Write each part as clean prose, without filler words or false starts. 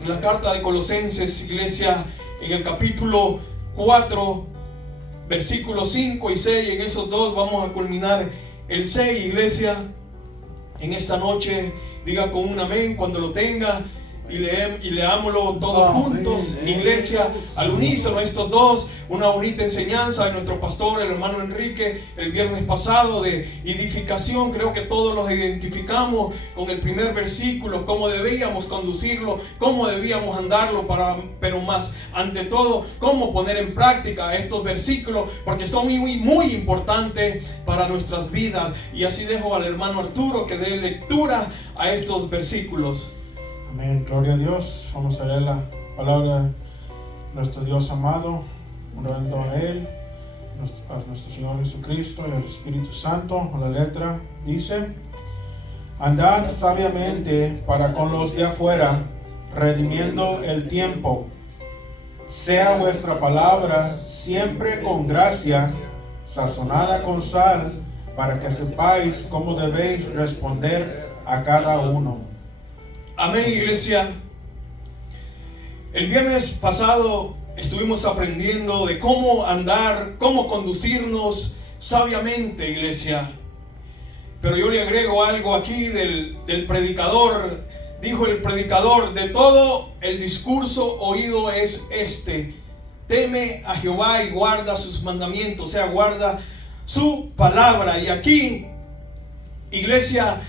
En la carta de Colosenses, iglesia, en el capítulo 4, versículos 5 y 6, en esos dos vamos a culminar el 6, iglesia. En esta noche, diga con un amén cuando lo tenga. Y leámoslo todos juntos, iglesia, al unísono, estos dos. Una bonita enseñanza de nuestro pastor, el hermano Enrique, el viernes pasado, de edificación. Creo que todos los identificamos con el primer versículo, cómo debíamos conducirlo, cómo debíamos andarlo, pero más ante todo, cómo poner en práctica estos versículos, porque son muy importantes para nuestras vidas. Y así dejo al hermano Arturo que dé lectura a estos versículos. Amén, gloria a Dios. Vamos a leer la palabra de nuestro Dios amado, honrando a Él, a nuestro Señor Jesucristo y al Espíritu Santo. La letra dice: andad sabiamente para con los de afuera, redimiendo el tiempo. Sea vuestra palabra siempre con gracia, sazonada con sal, para que sepáis cómo debéis responder a cada uno. Amén, iglesia. El viernes pasado estuvimos aprendiendo de cómo andar, cómo conducirnos sabiamente, iglesia. Pero yo le agrego algo aquí del predicador. Dijo el predicador: de todo el discurso oído es este: teme a Jehová y guarda sus mandamientos, o sea, guarda su palabra. Y aquí, iglesia,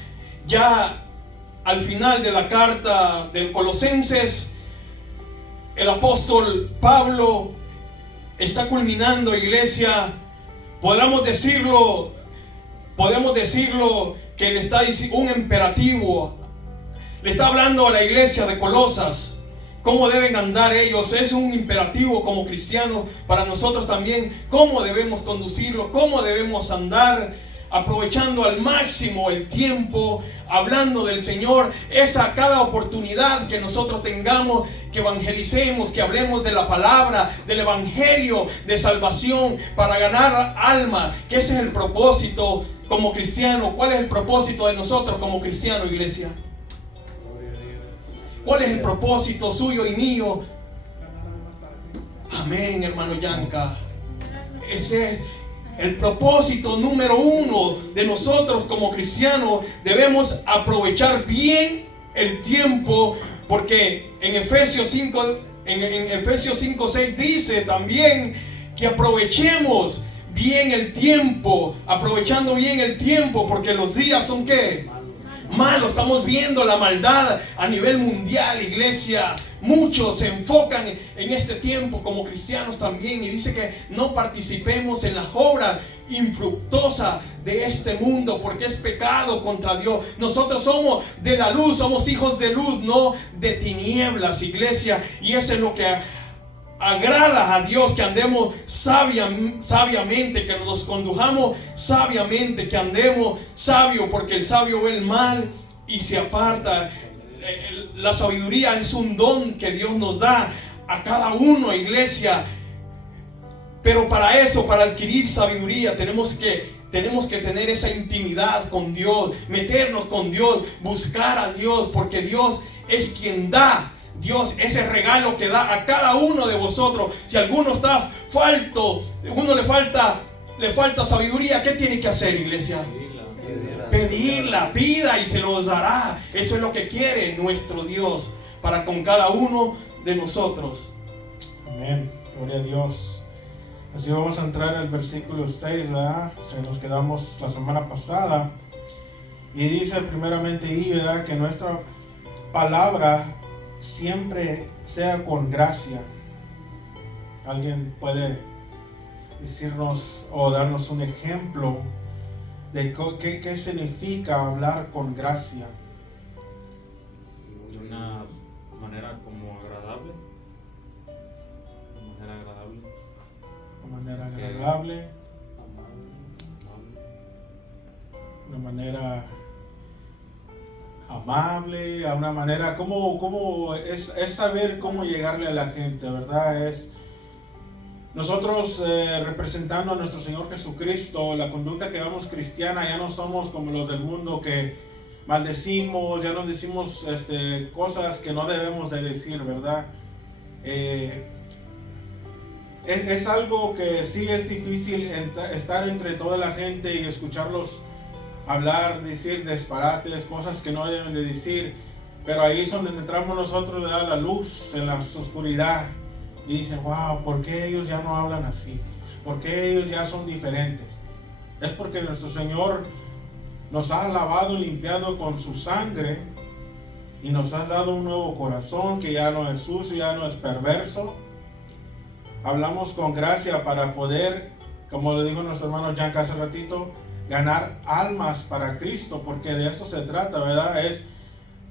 ya al final de la carta del Colosenses, el apóstol Pablo está culminando, iglesia. Podemos decirlo que le está diciendo un imperativo. Le está hablando a la iglesia de Colosas cómo deben andar ellos. Es un imperativo como cristianos para nosotros también, cómo debemos conducirlo, cómo debemos andar, aprovechando al máximo el tiempo, hablando del Señor. Es a cada oportunidad que nosotros tengamos, que evangelicemos, que hablemos de la palabra, del evangelio de salvación, para ganar alma, que ese es el propósito como cristiano. ¿Cuál es el propósito de nosotros como cristianos, iglesia? ¿Cuál es el propósito suyo y mío? Amén, hermano Yanka. Ese es el propósito número uno de nosotros como cristianos. Debemos aprovechar bien el tiempo, porque en Efesios 5:6 dice también que aprovechemos bien el tiempo, aprovechando bien el tiempo, porque los días son ¿qué? Malos. Estamos viendo la maldad a nivel mundial, iglesia. Muchos se enfocan en este tiempo como cristianos también, y dice que no participemos en las obras infructuosas de este mundo, porque es pecado contra Dios. Nosotros somos de la luz, somos hijos de luz, no de tinieblas, iglesia. Y eso es lo que agrada a Dios, que andemos sabiamente, que nos condujamos sabiamente, que andemos sabio, porque el sabio ve el mal y se aparta. La sabiduría es un don que Dios nos da a cada uno, iglesia. Pero para eso, para adquirir sabiduría, tenemos que tener esa intimidad con Dios, meternos con Dios, buscar a Dios, porque Dios es quien da. Dios, ese regalo que da a cada uno de vosotros. Si alguno está falto, uno le falta sabiduría, ¿qué tiene que hacer, iglesia? Pedirla, pida y se los dará. Eso es lo que quiere nuestro Dios para con cada uno de nosotros. Amén, gloria a Dios. Así vamos a entrar al versículo 6, ¿verdad? Que nos quedamos la semana pasada. Y dice primeramente ahí, ¿verdad?, que nuestra palabra siempre sea con gracia. ¿Alguien puede decirnos o darnos un ejemplo de qué significa hablar con gracia? De una manera como agradable. Una manera agradable. Una manera amable, a una manera como es saber cómo llegarle a la gente, ¿verdad? Es nosotros representando a nuestro Señor Jesucristo, la conducta que vamos cristiana. Ya no somos como los del mundo que maldecimos, ya nos decimos cosas que no debemos de decir, ¿verdad? Es algo que sí es difícil estar entre toda la gente y escucharlos hablar, decir disparates, cosas que no deben de decir, pero ahí es donde entramos nosotros, le da la luz en la oscuridad y dicen, wow, ¿por qué ellos ya no hablan así? ¿Por qué ellos ya son diferentes? Es porque nuestro Señor nos ha lavado y limpiado con su sangre y nos ha dado un nuevo corazón que ya no es sucio, ya no es perverso. Hablamos con gracia para poder, como le dijo nuestro hermano Jan hace ratito, ganar almas para Cristo, porque de eso se trata, ¿verdad?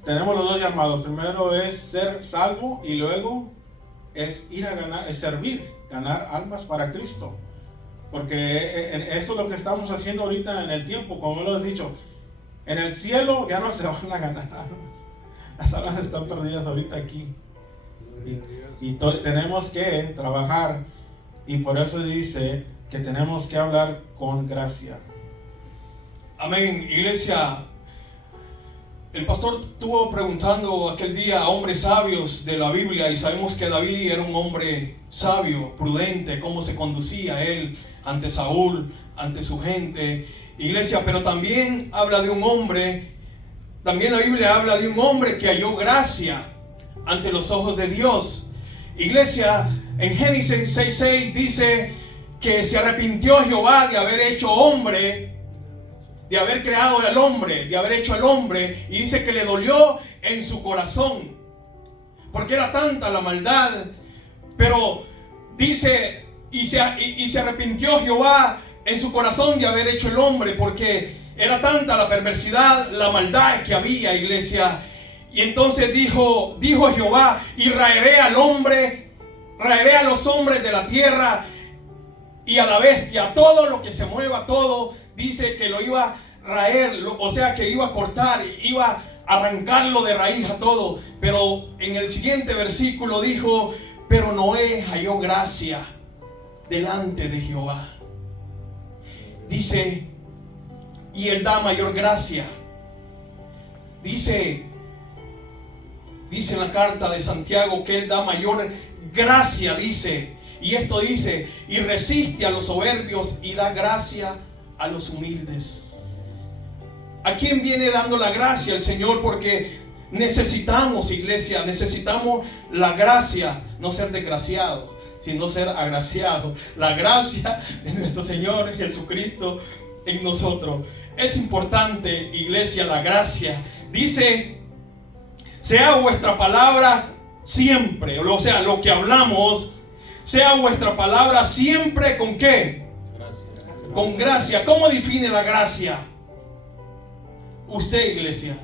Tenemos los dos llamados. Primero es ser salvo y luego es ir a ganar, es servir, ganar almas para Cristo. Porque eso es lo que estamos haciendo ahorita en el tiempo, como lo he dicho. En el cielo ya no se van a ganar almas. Las almas están perdidas ahorita aquí. Y tenemos que trabajar. Y por eso dice que tenemos que hablar con gracia. Amén, iglesia. El pastor estuvo preguntando aquel día a hombres sabios de la Biblia, y sabemos que David era un hombre sabio, prudente, cómo se conducía él ante Saúl, ante su gente, iglesia. Pero también habla de un hombre, también la Biblia habla de un hombre que halló gracia ante los ojos de Dios. Iglesia, en Génesis 6:6 dice que se arrepintió Jehová de haber hecho hombre, de haber creado al hombre, de haber hecho al hombre, y dice que le dolió en su corazón, porque era tanta la maldad. Pero dice, y se arrepintió Jehová en su corazón de haber hecho el hombre, porque era tanta la perversidad, la maldad que había, iglesia. Y entonces dijo Jehová: y raeré al hombre, raeré a los hombres de la tierra y a la bestia, todo lo que se mueva, todo. Dice que lo iba a raer, o sea que iba a cortar, iba a arrancarlo de raíz a todo. Pero en el siguiente versículo dijo: pero Noé halló gracia delante de Jehová. Dice, y él da mayor gracia. Dice en la carta de Santiago que él da mayor gracia, dice. Y esto dice: y resiste a los soberbios y da gracia a los humildes. ¿A quién viene dando la gracia el Señor? Porque necesitamos, iglesia, necesitamos la gracia, no ser desgraciado, sino ser agraciado. La gracia de nuestro Señor Jesucristo en nosotros. Es importante, iglesia, la gracia. Dice: sea vuestra palabra siempre, o sea, lo que hablamos, sea vuestra palabra siempre, ¿con qué? Gracia. Con gracia. ¿Cómo define la gracia usted, iglesia?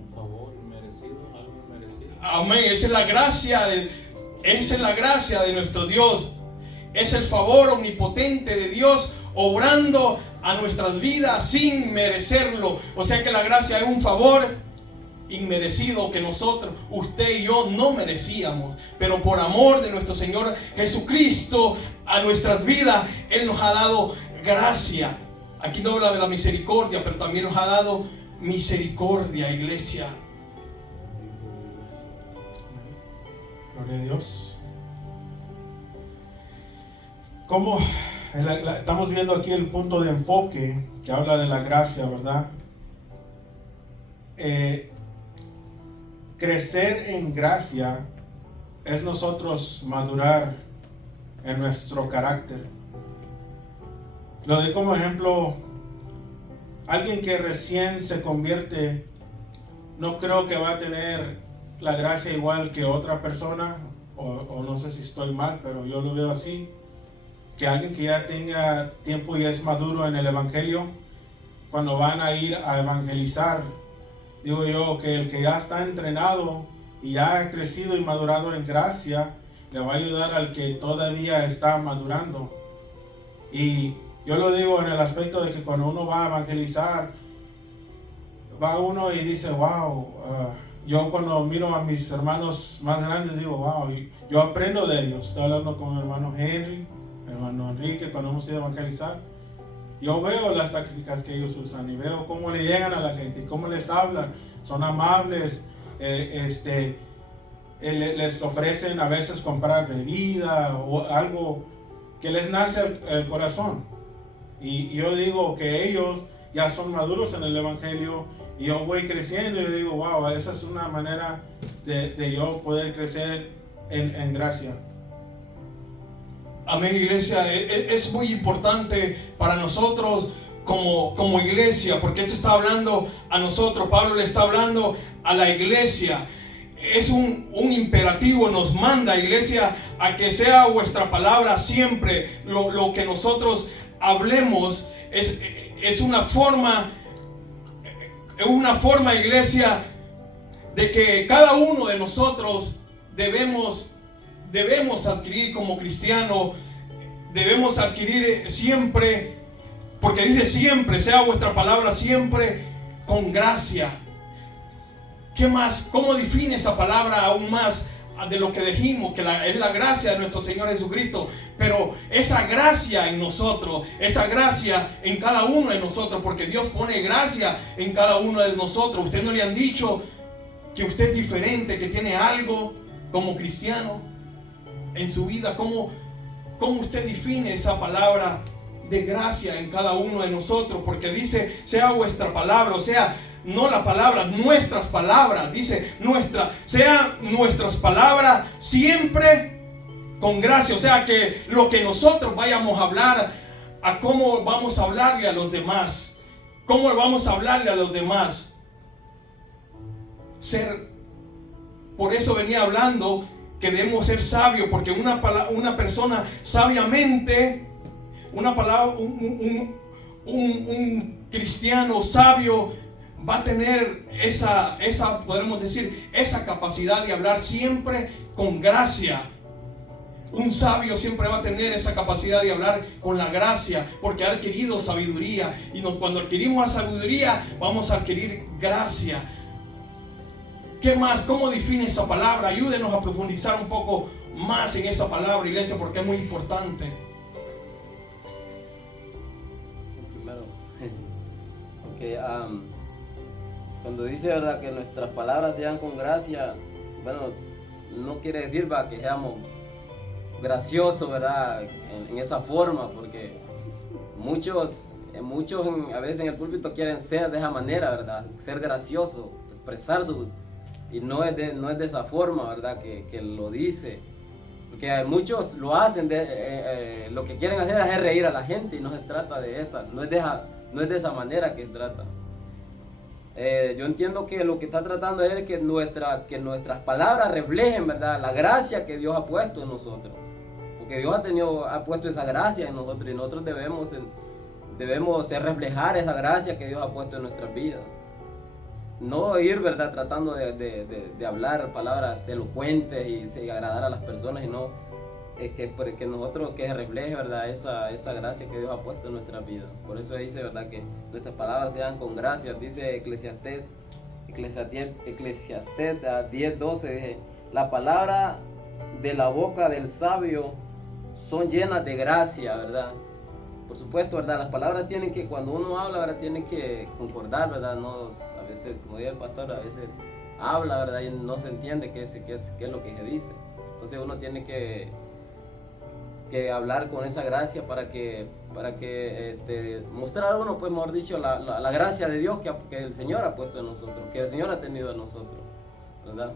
Un favor inmerecido, algo inmerecido. Amén. Esa es la gracia de nuestro Dios. Es el favor omnipotente de Dios obrando a nuestras vidas sin merecerlo. O sea que la gracia es un favor inmerecido que nosotros, usted y yo, no merecíamos, pero por amor de nuestro Señor Jesucristo a nuestras vidas, Él nos ha dado gracia. Aquí no habla de la misericordia, pero también nos ha dado misericordia, iglesia. Gloria a Dios. ¿Cómo? Estamos viendo aquí el punto de enfoque que habla de la gracia, ¿verdad? Crecer en gracia es nosotros madurar en nuestro carácter. Lo doy como ejemplo: alguien que recién se convierte, no creo que va a tener la gracia igual que otra persona, o no sé si estoy mal, pero yo lo veo así, que alguien que ya tenga tiempo y es maduro en el evangelio, cuando van a ir a evangelizar, digo yo que el que ya está entrenado y ya ha crecido y madurado en gracia, le va a ayudar al que todavía está madurando. Y yo lo digo en el aspecto de que cuando uno va a evangelizar, va uno y dice, wow, yo cuando miro a mis hermanos más grandes digo, wow, yo aprendo de ellos. Estoy hablando con mi hermano Henry, mi hermano Enrique, cuando hemos ido a evangelizar. yo veo las tácticas que ellos usan y veo cómo le llegan a la gente y cómo les hablan. Son amables, les ofrecen a veces comprar bebida o algo que les nace el corazón. Y yo digo que ellos ya son maduros en el Evangelio y yo voy creciendo y yo digo, wow, esa es una manera de yo poder crecer en gracia. Amén, iglesia. Es muy importante para nosotros como iglesia, porque Él se está hablando a nosotros. Pablo le está hablando a la iglesia. Es un imperativo, nos manda, iglesia, a que sea vuestra palabra siempre. Lo que nosotros hablemos es una forma, iglesia, de que cada uno de nosotros debemos adquirir como cristiano, debemos adquirir siempre, porque dice siempre, sea vuestra palabra siempre con gracia. ¿Qué más? ¿Cómo define esa palabra aún más de lo que dijimos? Que es la gracia de nuestro Señor Jesucristo. Pero esa gracia en nosotros, esa gracia en cada uno de nosotros, porque Dios pone gracia en cada uno de nosotros. ¿Usted no le han dicho que usted es diferente, que tiene algo como cristiano en su vida? ¿Cómo usted define esa palabra de gracia en cada uno de nosotros? Porque dice, sea vuestra palabra, o sea, no la palabra, nuestras palabras, dice sean nuestras palabras siempre con gracia. O sea, que lo que nosotros vayamos a hablar, a cómo vamos a hablarle a los demás, cómo vamos a hablarle a los demás. Por eso venía hablando que debemos ser sabios, porque una persona sabiamente, un cristiano sabio va a tener podremos decir, esa capacidad de hablar siempre con gracia. Un sabio siempre va a tener esa capacidad de hablar con la gracia, porque ha adquirido sabiduría. Y cuando adquirimos la sabiduría, vamos a adquirir gracia. ¿Qué más? ¿Cómo define esa palabra? Ayúdenos a profundizar un poco más en esa palabra, iglesia, porque es muy importante. Primero, porque cuando dice, ¿verdad?, que nuestras palabras sean con gracia, bueno, no quiere decir, ¿va?, que seamos graciosos, ¿verdad?, en esa forma, porque muchos a veces en el púlpito quieren ser de esa manera, ¿verdad?, ser graciosos, expresar y no es de esa forma, ¿verdad?, que lo dice, porque muchos lo hacen, lo que quieren hacer es hacer reír a la gente, y no se trata de esa, no es de esa manera que se trata. Yo entiendo que lo que está tratando es que nuestras palabras reflejen, ¿verdad?, la gracia que Dios ha puesto en nosotros, porque Dios ha puesto esa gracia en nosotros, y nosotros debemos reflejar esa gracia que Dios ha puesto en nuestras vidas. No ir, ¿verdad?, tratando de hablar palabras elocuentes y agradar a las personas, sino porque nosotros que refleje, ¿verdad?, esa gracia que Dios ha puesto en nuestra vida. Por eso dice, ¿verdad?, que nuestras palabras sean con gracia. Dice Eclesiastés 10:12, dice, la palabra de la boca del sabio son llenas de gracia, ¿verdad? Por supuesto, ¿verdad?, las palabras tienen que, cuando uno habla, ¿verdad?, tiene que concordar, ¿verdad? No, a veces, como dice el pastor, a veces habla, ¿verdad?, y no se entiende qué es lo que se dice. Entonces uno tiene que hablar con esa gracia para que mostrar a uno, pues mejor dicho, la gracia de Dios que el Señor ha puesto en nosotros, que el Señor ha tenido en nosotros, ¿verdad?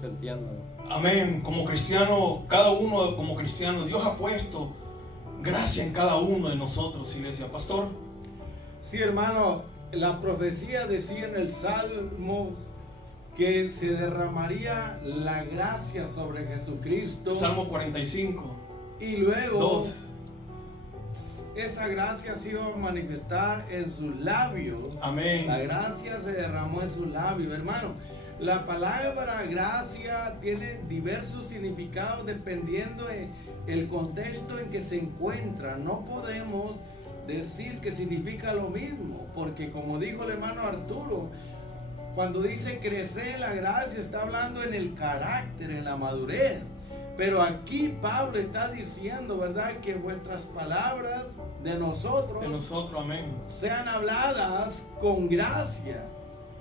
¿Se entiende? Amén. Como cristiano, cada uno como cristiano, Dios ha puesto gracia en cada uno de nosotros, iglesia. Pastor. Sí, hermano, la profecía decía en el Salmo que se derramaría la gracia sobre Jesucristo. Salmo 45. Y luego 2. Esa gracia se iba a manifestar en sus labios. Amén. La gracia se derramó en sus labios, hermano. La palabra gracia tiene diversos significados dependiendo del contexto en que se encuentra. No podemos decir que significa lo mismo, porque como dijo el hermano Arturo, cuando dice crecer en la gracia, está hablando en el carácter, en la madurez. Pero aquí Pablo está diciendo, ¿verdad?, que vuestras palabras de nosotros amén. sean habladas con gracia.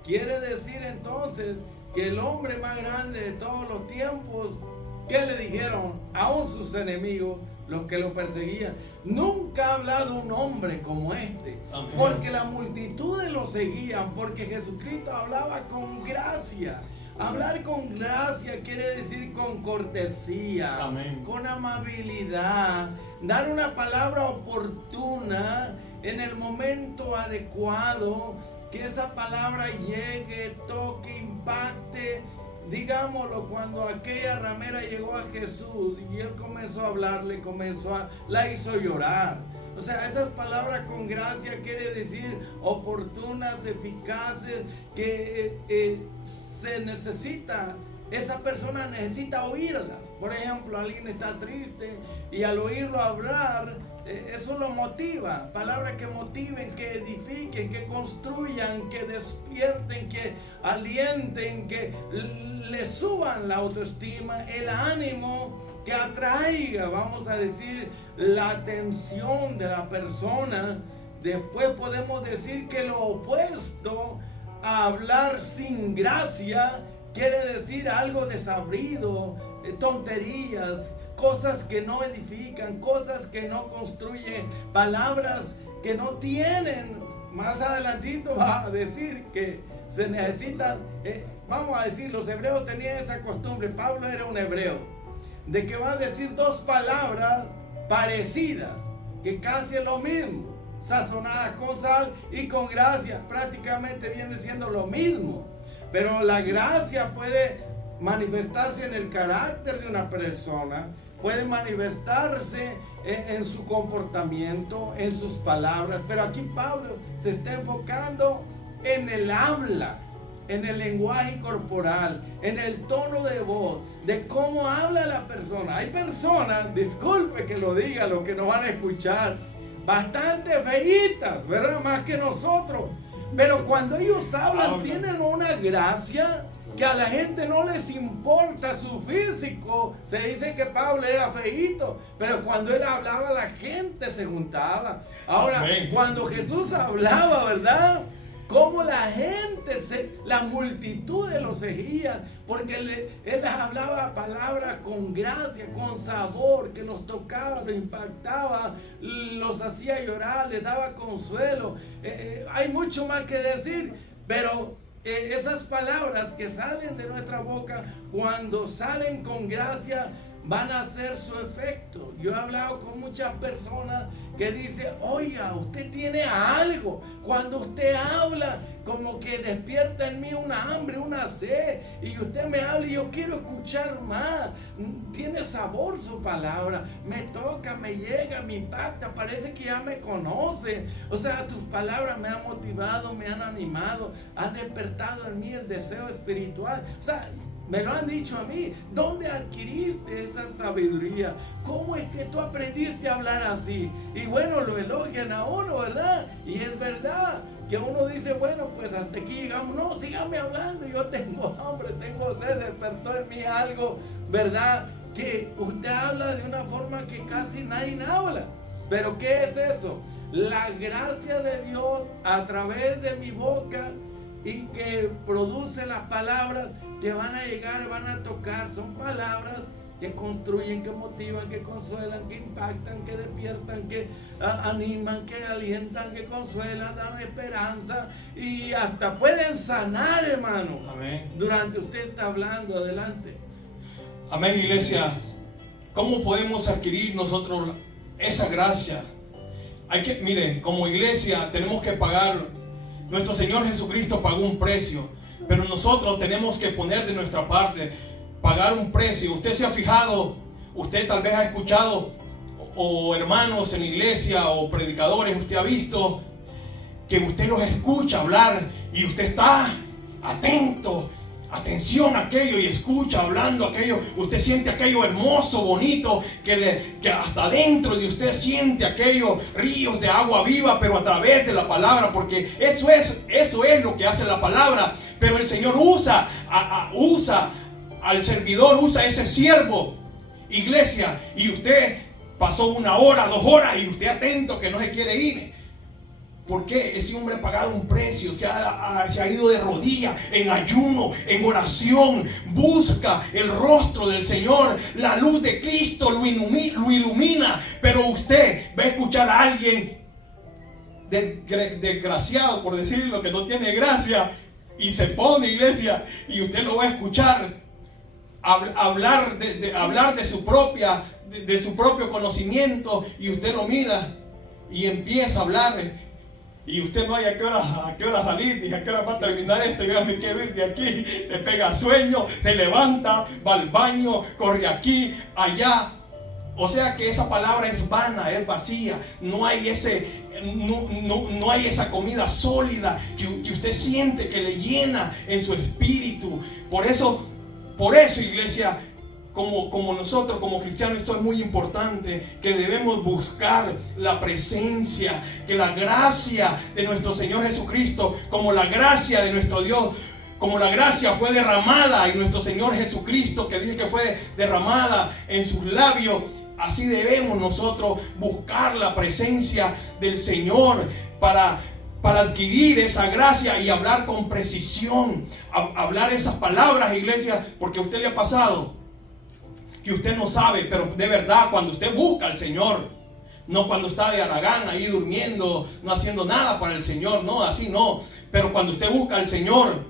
Quiere decir entonces que el hombre más grande de todos los tiempos, ¿qué le dijeron? Aún sus enemigos, los que lo perseguían: nunca ha hablado un hombre como este. Amén. Porque la multitud lo seguían, porque Jesucristo hablaba con gracia. Hablar con gracia quiere decir con cortesía, Amén. con amabilidad, dar una palabra oportuna en el momento adecuado, que esa palabra llegue, toque, impacte. Digámoslo, cuando aquella ramera llegó a Jesús y él comenzó a hablarle, la hizo llorar. O sea, esas palabras con gracia quiere decir oportunas, eficaces, que se necesita, esa persona necesita oírlas. Por ejemplo, alguien está triste y al oírlo hablar, eso lo motiva. Palabras que motiven, que edifiquen, que construyan, que despierten, que alienten, que le suban la autoestima, el ánimo, que atraiga, vamos a decir, la atención de la persona. Después podemos decir que lo opuesto a hablar sin gracia quiere decir algo desabrido, tonterías, cosas que no edifican, cosas que no construyen, palabras que no tienen. Más adelantito va a decir que se necesitan, vamos a decir, los hebreos tenían esa costumbre. Pablo era un hebreo, de que va a decir dos palabras parecidas, que casi es lo mismo, sazonadas con sal y con gracia, prácticamente viene siendo lo mismo. Pero la gracia puede manifestarse en el carácter de una persona, puede manifestarse en su comportamiento, en sus palabras. Pero aquí Pablo se está enfocando en el habla, en el lenguaje corporal, en el tono de voz, de cómo habla la persona. Hay personas, disculpe que lo diga, los que nos van a escuchar, bastante feitas, ¿verdad? Más que nosotros. Pero cuando ellos hablan, tienen una gracia que a la gente no les importa su físico. Se dice que Pablo era feíto, pero cuando él hablaba, la gente se juntaba. Ahora, Amén. cuando Jesús hablaba, ¿verdad?, cómo la gente, la multitud lo seguía, porque él les hablaba palabras con gracia, con sabor, que los tocaba, los impactaba, los hacía llorar, les daba consuelo. Hay mucho más que decir, pero esas palabras que salen de nuestra boca, cuando salen con gracia, van a hacer su efecto. Yo he hablado con muchas personas que dicen: oiga, usted tiene algo. Cuando usted habla, como que despierta en mí una hambre, una sed. Y usted me habla y yo quiero escuchar más. Tiene sabor su palabra. Me toca, me llega, me impacta. Parece que ya me conoce. O sea, tus palabras me han motivado, me han animado. Han despertado en mí el deseo espiritual. O sea, me lo han dicho a mí. ¿Dónde adquiriste esa sabiduría? ¿Cómo es que tú aprendiste a hablar así? Y bueno, lo elogian a uno, ¿verdad? Y es verdad que uno dice: bueno, pues hasta aquí llegamos. No, sígame hablando. Yo tengo hambre, tengo sed. Despertó en mí algo, ¿verdad? Que usted habla de una forma que casi nadie habla. ¿Pero qué es eso? La gracia de Dios a través de mi boca, y que produce las palabras que van a llegar, van a tocar. Son palabras que construyen, que motivan, que consuelan, que impactan, que despiertan, que animan, que alientan, que consuelan, dan esperanza y hasta pueden sanar, hermano. Amén. Durante usted está hablando, adelante. Amén, iglesia. ¿Cómo podemos adquirir nosotros esa gracia? Mire, como iglesia tenemos que pagar. Nuestro Señor Jesucristo pagó un precio, pero nosotros tenemos que poner de nuestra parte, pagar un precio. Usted se ha fijado, usted tal vez ha escuchado, o hermanos en la iglesia, o predicadores, usted ha visto que usted los escucha hablar y usted está atento, atención a aquello, y escucha hablando aquello. Usted siente aquello hermoso, bonito, que hasta dentro de usted siente aquellos ríos de agua viva, pero a través de la palabra, porque eso es lo que hace la palabra. Pero el Señor usa al servidor, usa ese siervo iglesia, y usted pasó 1 hora, 2 horas y usted atento que no se quiere ir. ¿Por qué? Ese hombre ha pagado un precio, se ha ido de rodillas, en ayuno, en oración, busca el rostro del Señor, la luz de Cristo lo ilumina, pero usted va a escuchar a alguien desgraciado, por decirlo, que no tiene gracia, y se pone, iglesia, y usted lo va a escuchar hablar de su propio conocimiento, y usted lo mira y empieza a hablar. Y usted no hay a qué hora salir, ni a qué hora va a terminar esto. Yo me quiero ir de aquí. Le pega sueño, se levanta, va al baño, corre aquí, allá. O sea que esa palabra es vana, es vacía. No hay no hay esa comida sólida que usted siente que le llena en su espíritu. Por eso, iglesia, como nosotros, como cristianos, esto es muy importante, que debemos buscar la presencia, que la gracia de nuestro Señor Jesucristo, como la gracia de nuestro Dios, como la gracia fue derramada en nuestro Señor Jesucristo, que dice que fue derramada en sus labios, así debemos nosotros buscar la presencia del Señor para adquirir esa gracia y hablar con precisión, hablar esas palabras, iglesia, porque a usted le ha pasado que usted no sabe, pero de verdad cuando usted busca al Señor, no cuando está de haragán ahí durmiendo, no haciendo nada para el Señor, no, así no, pero cuando usted busca al Señor,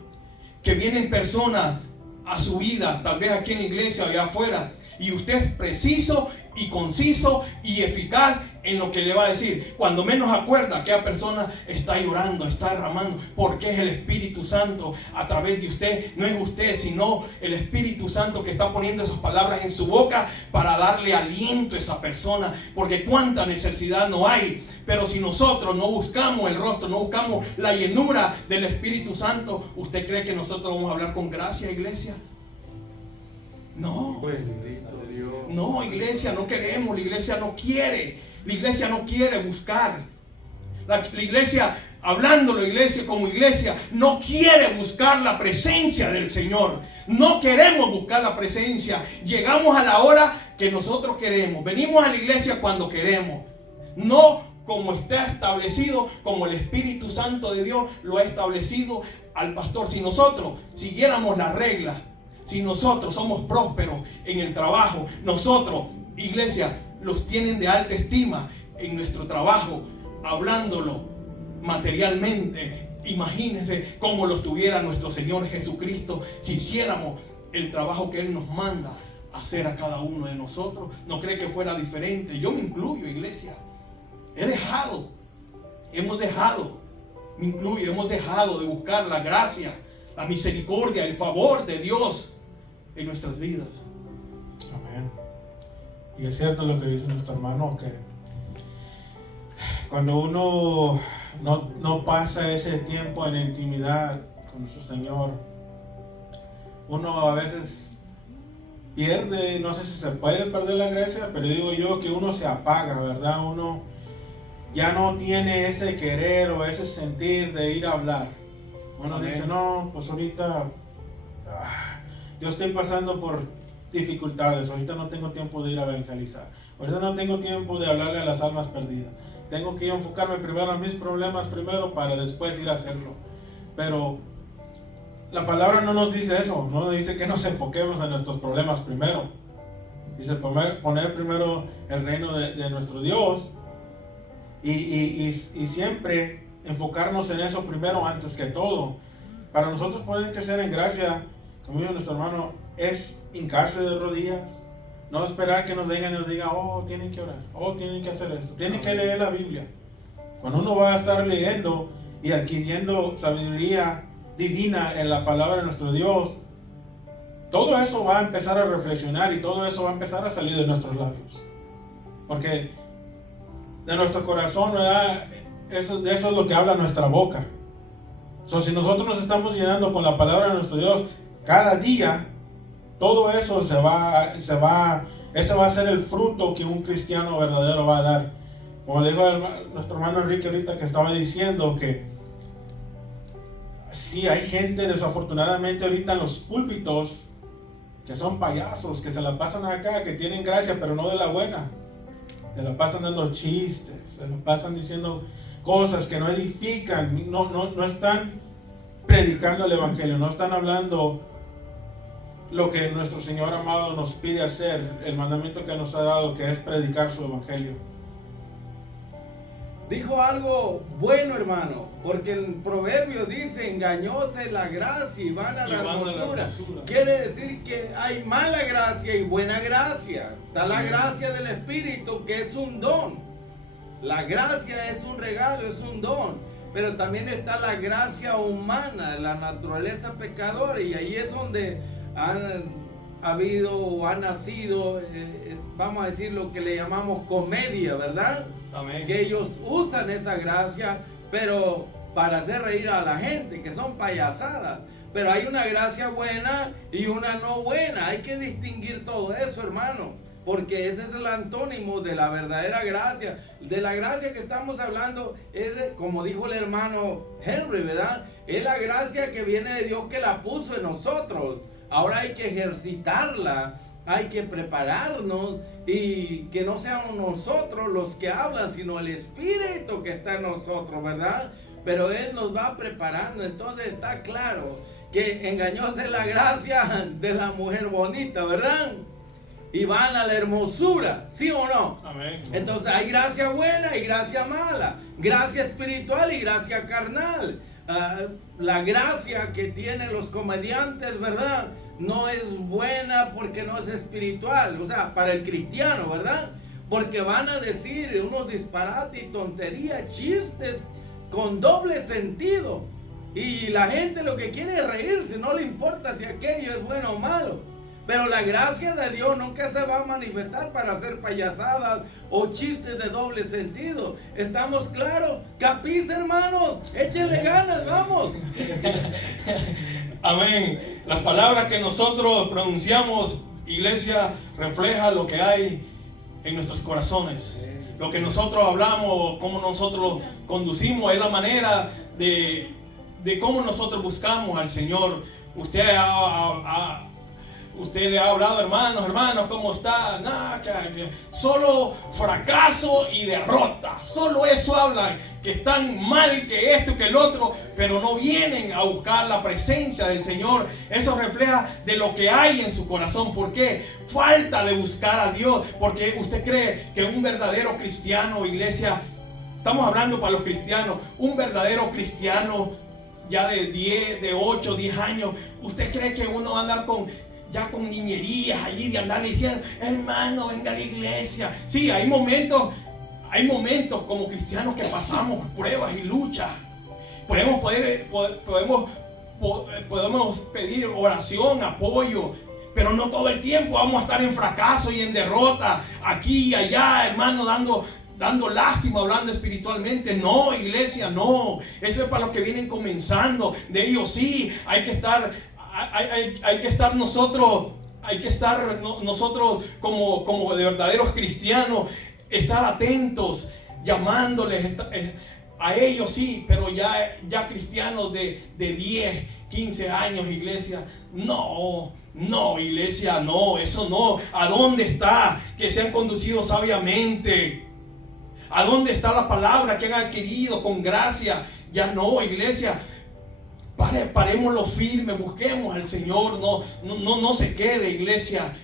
que vienen personas a su vida, tal vez aquí en la iglesia o allá afuera, y usted es preciso y conciso y eficaz en lo que le va a decir. Cuando menos acuerda, aquella persona está llorando, está derramando, porque es el Espíritu Santo a través de usted. No es usted, sino el Espíritu Santo que está poniendo esas palabras en su boca para darle aliento a esa persona, porque cuánta necesidad no hay. Pero si nosotros no buscamos el rostro, no buscamos la llenura del Espíritu Santo, ¿usted cree que nosotros vamos a hablar con gracia, iglesia? No. Bendito Dios. No, iglesia, no queremos. La iglesia no quiere. La iglesia no quiere buscar. La iglesia, hablándolo, iglesia como iglesia, no quiere buscar la presencia del Señor. No queremos buscar la presencia. Llegamos a la hora que nosotros queremos. Venimos a la iglesia cuando queremos. No como está establecido, como el Espíritu Santo de Dios lo ha establecido al pastor. Si nosotros siguiéramos las reglas, si nosotros somos prósperos en el trabajo, nosotros, iglesia, los tienen de alta estima en nuestro trabajo, hablándolo materialmente. Imagínense cómo los tuviera nuestro Señor Jesucristo si hiciéramos el trabajo que Él nos manda a hacer a cada uno de nosotros. ¿No cree que fuera diferente? Yo me incluyo, iglesia. Hemos dejado de buscar la gracia, la misericordia, el favor de Dios en nuestras vidas. Amén. Y es cierto lo que dice nuestro hermano, que cuando uno no pasa ese tiempo en intimidad con nuestro Señor, uno a veces pierde, no sé si se puede perder la gracia, pero digo yo que uno se apaga, ¿verdad? Uno ya no tiene ese querer o ese sentir de ir a hablar. Uno dice, no, pues ahorita yo estoy pasando por dificultades, ahorita no tengo tiempo de ir a evangelizar, ahorita no tengo tiempo de hablarle a las almas perdidas, tengo que enfocarme primero en mis problemas primero para después ir a hacerlo. Pero la palabra no nos dice eso, no nos dice que nos enfoquemos en nuestros problemas primero. Dice poner primero el reino de nuestro Dios y siempre enfocarnos en eso primero antes que todo. Para nosotros poder crecer en gracia, como dijo nuestro hermano, es hincarse de rodillas, no esperar que nos vengan y nos digan, oh, tienen que orar, oh, tienen que hacer esto, tienen que leer la Biblia. Cuando uno va a estar leyendo y adquiriendo sabiduría divina en la palabra de nuestro Dios, todo eso va a empezar a reflexionar y todo eso va a empezar a salir de nuestros labios, porque de nuestro corazón, ¿verdad? Eso es lo que habla nuestra boca. Si nosotros nos estamos llenando con la palabra de nuestro Dios cada día, todo eso ese va a ser el fruto que un cristiano verdadero va a dar. Como le dijo nuestro hermano Enrique ahorita, que estaba diciendo que sí hay gente desafortunadamente ahorita en los púlpitos que son payasos, que se la pasan acá, que tienen gracia, pero no de la buena. Se la pasan dando chistes, se la pasan diciendo cosas que no edifican, no están predicando el evangelio, no están hablando lo que nuestro Señor amado nos pide hacer, el mandamiento que nos ha dado, que es predicar su evangelio. Dijo algo bueno, hermano, porque el proverbio dice: engañosa es la gracia y vana la hermosura. Quiere decir que hay mala gracia y buena gracia. Está la gracia del Espíritu, que es un don. La gracia es un regalo, es un don. Pero también está la gracia humana, la naturaleza pecadora, y ahí es donde han habido o ha nacido, vamos a decir, lo que le llamamos comedia, ¿verdad? Amén. Que ellos usan esa gracia, pero para hacer reír a la gente, que son payasadas. Pero hay una gracia buena y una no buena. Hay que distinguir todo eso, hermano, porque ese es el antónimo de la verdadera gracia. De la gracia que estamos hablando es, como dijo el hermano Henry, ¿verdad? Es la gracia que viene de Dios, que la puso en nosotros. Ahora hay que ejercitarla, hay que prepararnos, y que no sean nosotros los que hablan, sino el Espíritu que está en nosotros, ¿verdad? Pero Él nos va preparando. Entonces está claro que engañosa es la gracia de la mujer bonita, ¿verdad? Y van a la hermosura, ¿sí o no? Amén. Entonces hay gracia buena y gracia mala, gracia espiritual y gracia carnal. La gracia que tienen los comediantes, ¿verdad?, no es buena porque no es espiritual, o sea, para el cristiano, ¿verdad? Porque van a decir unos disparates y tonterías, chistes con doble sentido, y la gente lo que quiere es reírse, no le importa si aquello es bueno o malo. Pero la gracia de Dios nunca se va a manifestar para hacer payasadas o chistes de doble sentido. ¿Estamos claros? ¿Capís, hermanos? Échenle ganas, vamos. Amén. Las palabras que nosotros pronunciamos, iglesia, refleja lo que hay en nuestros corazones. Lo que nosotros hablamos, cómo nosotros conducimos, es la manera de cómo nosotros buscamos al Señor. Usted le ha hablado, hermanos, ¿cómo está? Nada, que solo fracaso y derrota. Solo eso hablan, que están mal, que esto, que el otro, pero no vienen a buscar la presencia del Señor. Eso refleja de lo que hay en su corazón. ¿Por qué? Falta de buscar a Dios. Porque usted cree que un verdadero cristiano, iglesia, estamos hablando para los cristianos, un verdadero cristiano ya de 10, de 8, 10 años, ¿usted cree que uno va a andar con niñerías allí, de andar diciendo, hermano, venga a la iglesia? Sí, hay momentos como cristianos que pasamos pruebas y luchas. Podemos pedir oración, apoyo, pero no todo el tiempo vamos a estar en fracaso y en derrota, aquí y allá, hermano, dando lástima, hablando espiritualmente. No, iglesia, no. Eso es para los que vienen comenzando. De ellos sí, hay que estar nosotros como de verdaderos cristianos, estar atentos, llamándoles a ellos sí, pero ya cristianos de 10, 15 años, iglesia, no, iglesia, no, eso no. ¿A dónde está que se han conducido sabiamente? ¿A dónde está la palabra que han adquirido con gracia? Ya no, iglesia. Parémoslo firme, busquemos al Señor. No se quede, iglesia.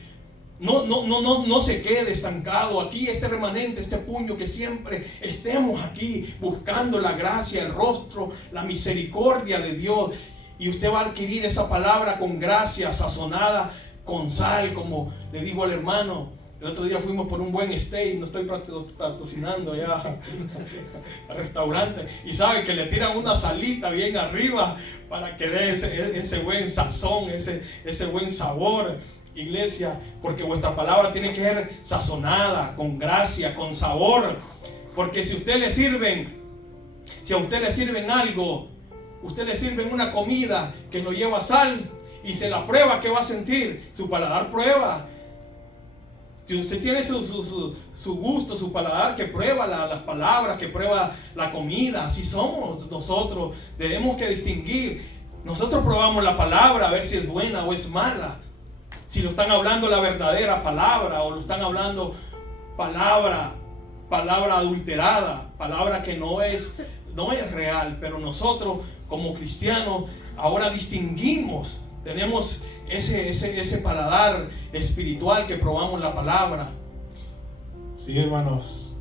No se quede estancado aquí, este remanente, este puño, que siempre estemos aquí buscando la gracia, el rostro, la misericordia de Dios. Y usted va a adquirir esa palabra con gracia, sazonada con sal, como le digo al hermano. El otro día fuimos por un buen steak, no estoy patrocinando ya al restaurante, y sabe que le tiran una salita bien arriba para que dé ese buen sazón, ese buen sabor, iglesia, porque vuestra palabra tiene que ser sazonada, con gracia, con sabor, porque si a usted le sirven algo, usted le sirven una comida que no lleva sal y se la prueba, ¿qué va a sentir? Su paladar prueba. Si usted tiene su gusto, su paladar, que prueba las palabras, que prueba la comida. Así somos nosotros. Debemos que distinguir. Nosotros probamos la palabra a ver si es buena o es mala. si lo están hablando la verdadera palabra o lo están hablando palabra adulterada, palabra que no es real. Pero nosotros como cristianos ahora distinguimos, tenemos ese paladar espiritual que probamos la palabra. Sí, hermanos,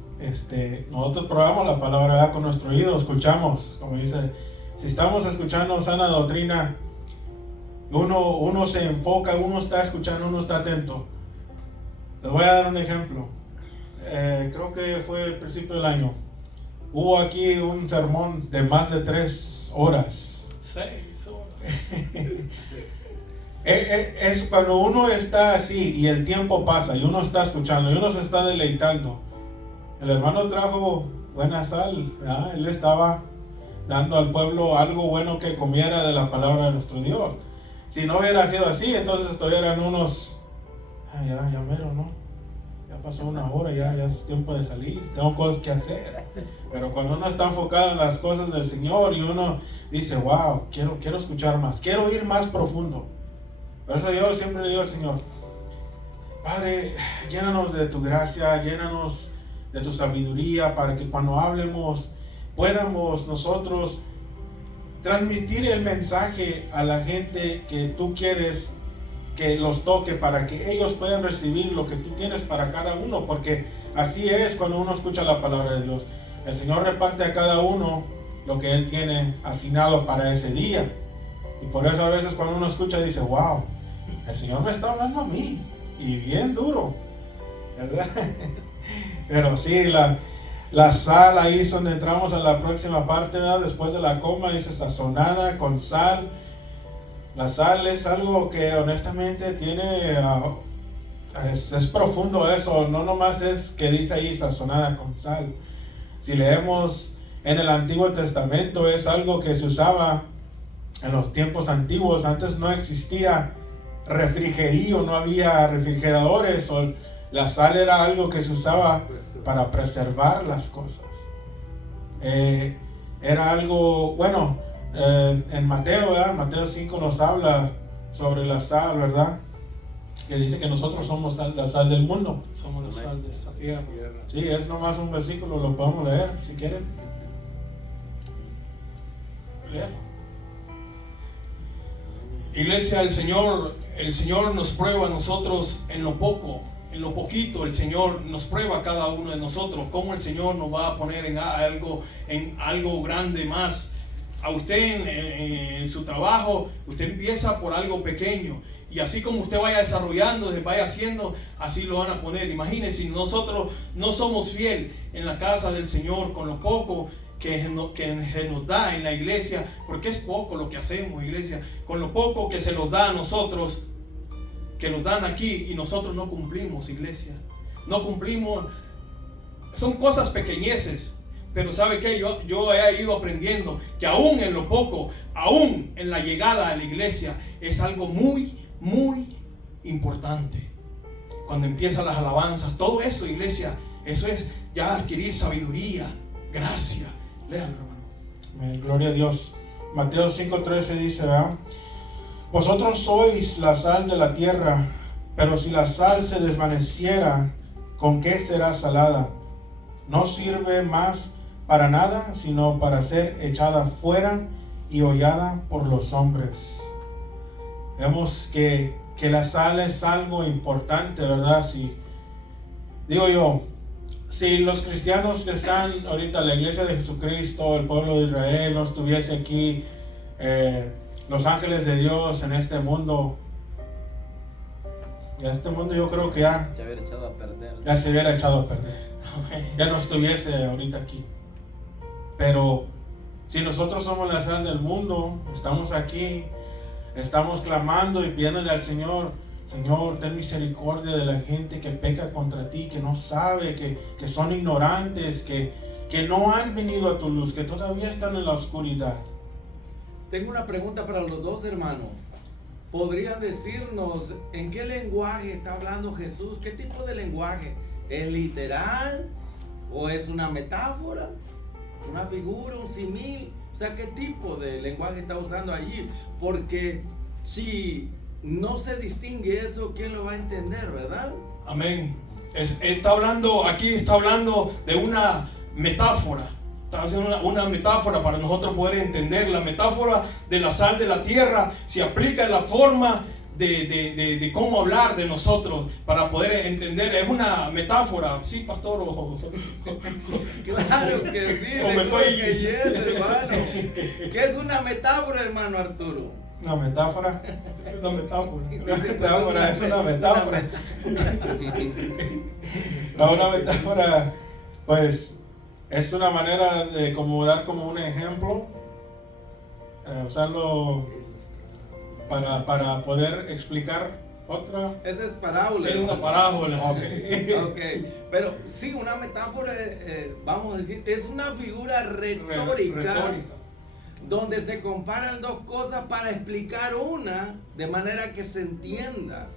nosotros probamos la palabra, ¿verdad? Con nuestro oído, escuchamos, como dice, si estamos escuchando sana doctrina, uno se enfoca, uno está escuchando, uno está atento. Les voy a dar un ejemplo. Creo que fue el principio del año. Hubo aquí un sermón de más de 3 horas. 6 horas. Es cuando uno está así y el tiempo pasa y uno está escuchando y uno se está deleitando. El hermano trajo buena sal, ¿verdad? Él estaba dando al pueblo algo bueno que comiera de la palabra de nuestro Dios. Si no hubiera sido así, entonces estuvieran unos, ya mero, ¿no? Ya pasó 1 hora, ya es tiempo de salir, tengo cosas que hacer. Pero cuando uno está enfocado en las cosas del Señor y uno dice, wow, quiero escuchar más, quiero ir más profundo. Por eso yo siempre le digo al Señor, Padre, llénanos de tu gracia, llénanos de tu sabiduría, para que cuando hablemos podamos nosotros transmitir el mensaje a la gente que tú quieres que los toque, para que ellos puedan recibir lo que tú tienes para cada uno, porque así es cuando uno escucha la palabra de Dios. El Señor reparte a cada uno lo que Él tiene asignado para ese día, y por eso a veces cuando uno escucha dice, wow, el Señor me está hablando a mí, y bien duro, ¿verdad? Pero sí, la sal, ahí es donde entramos a la próxima parte, ¿verdad? Después de la coma dice sazonada con sal. La sal es algo que honestamente tiene, es profundo eso, no nomás es que dice ahí sazonada con sal. Si leemos en el Antiguo Testamento, es algo que se usaba en los tiempos antiguos. Antes no existía refrigerio, no había refrigeradores, o la sal era algo que se usaba para preservar las cosas. Era algo, bueno, en Mateo, ¿verdad? Mateo 5 nos habla sobre la sal, ¿verdad? Que dice que nosotros somos la sal del mundo. Somos la sal de esta tierra. Sí, es nomás un versículo, lo podemos leer si quieren. Léalo. Iglesia, el Señor nos prueba a nosotros en lo poco, en lo poquito. El Señor nos prueba a cada uno de nosotros. Cómo el Señor nos va a poner en algo grande más. A usted en su trabajo, usted empieza por algo pequeño, y así como usted vaya desarrollando, vaya haciendo, así lo van a poner. Imagínense, si nosotros no somos fiel en la casa del Señor con lo poco que se nos da en la iglesia, porque es poco lo que hacemos, iglesia, con lo poco que se nos da a nosotros, que nos dan aquí, y nosotros no cumplimos, iglesia, no cumplimos. Son cosas pequeñeces. Pero ¿sabe qué? Yo he ido aprendiendo que aún en lo poco, aún en la llegada a la iglesia, es algo muy, muy importante. Cuando empiezan las alabanzas, todo eso, iglesia, eso es ya adquirir sabiduría, gracia. Léalo, hermano. Gloria a Dios. Mateo 5:13 dice, ¿verdad? Vosotros sois la sal de la tierra, pero si la sal se desvaneciera, ¿con qué será salada? No sirve más para nada, sino para ser echada fuera y hollada por los hombres. Vemos que la sal es algo importante, ¿verdad? Si los cristianos que están ahorita, la iglesia de Jesucristo, el pueblo de Israel, no estuviese aquí, los ángeles de Dios en este mundo, yo creo que ya se hubiera echado a perder. Ya no estuviese ahorita aquí. Pero si nosotros somos la sal del mundo, estamos aquí, estamos clamando y pidiéndole al Señor, Señor, ten misericordia de la gente que peca contra ti, que no sabe, que son ignorantes, que no han venido a tu luz, que todavía están en la oscuridad. Tengo una pregunta para los dos hermanos. ¿Podrían decirnos en qué lenguaje está hablando Jesús? ¿Qué tipo de lenguaje? ¿Es literal? ¿O es una metáfora? ¿Una figura? ¿Un símil? O sea, ¿qué tipo de lenguaje está usando allí? Porque si no se distingue eso, ¿quién lo va a entender, verdad? Amén. Está hablando de una metáfora. Está haciendo una metáfora para nosotros poder entender. La metáfora de la sal de la tierra se aplica en la forma de cómo hablar de nosotros para poder entender. Es una metáfora, ¿sí, pastor? Claro que sí, que yes, hermano. ¿Qué es una metáfora, hermano Arturo? Una metáfora. Una metáfora. Una metáfora es una metáfora. No, una metáfora, pues, es una manera de como dar como un ejemplo, usarlo para poder explicar otra. Esa es parábola. Es una parábola. Okay. Pero sí, una metáfora, vamos a decir, es una figura retórica. Donde se comparan dos cosas para explicar una de manera que se entienda.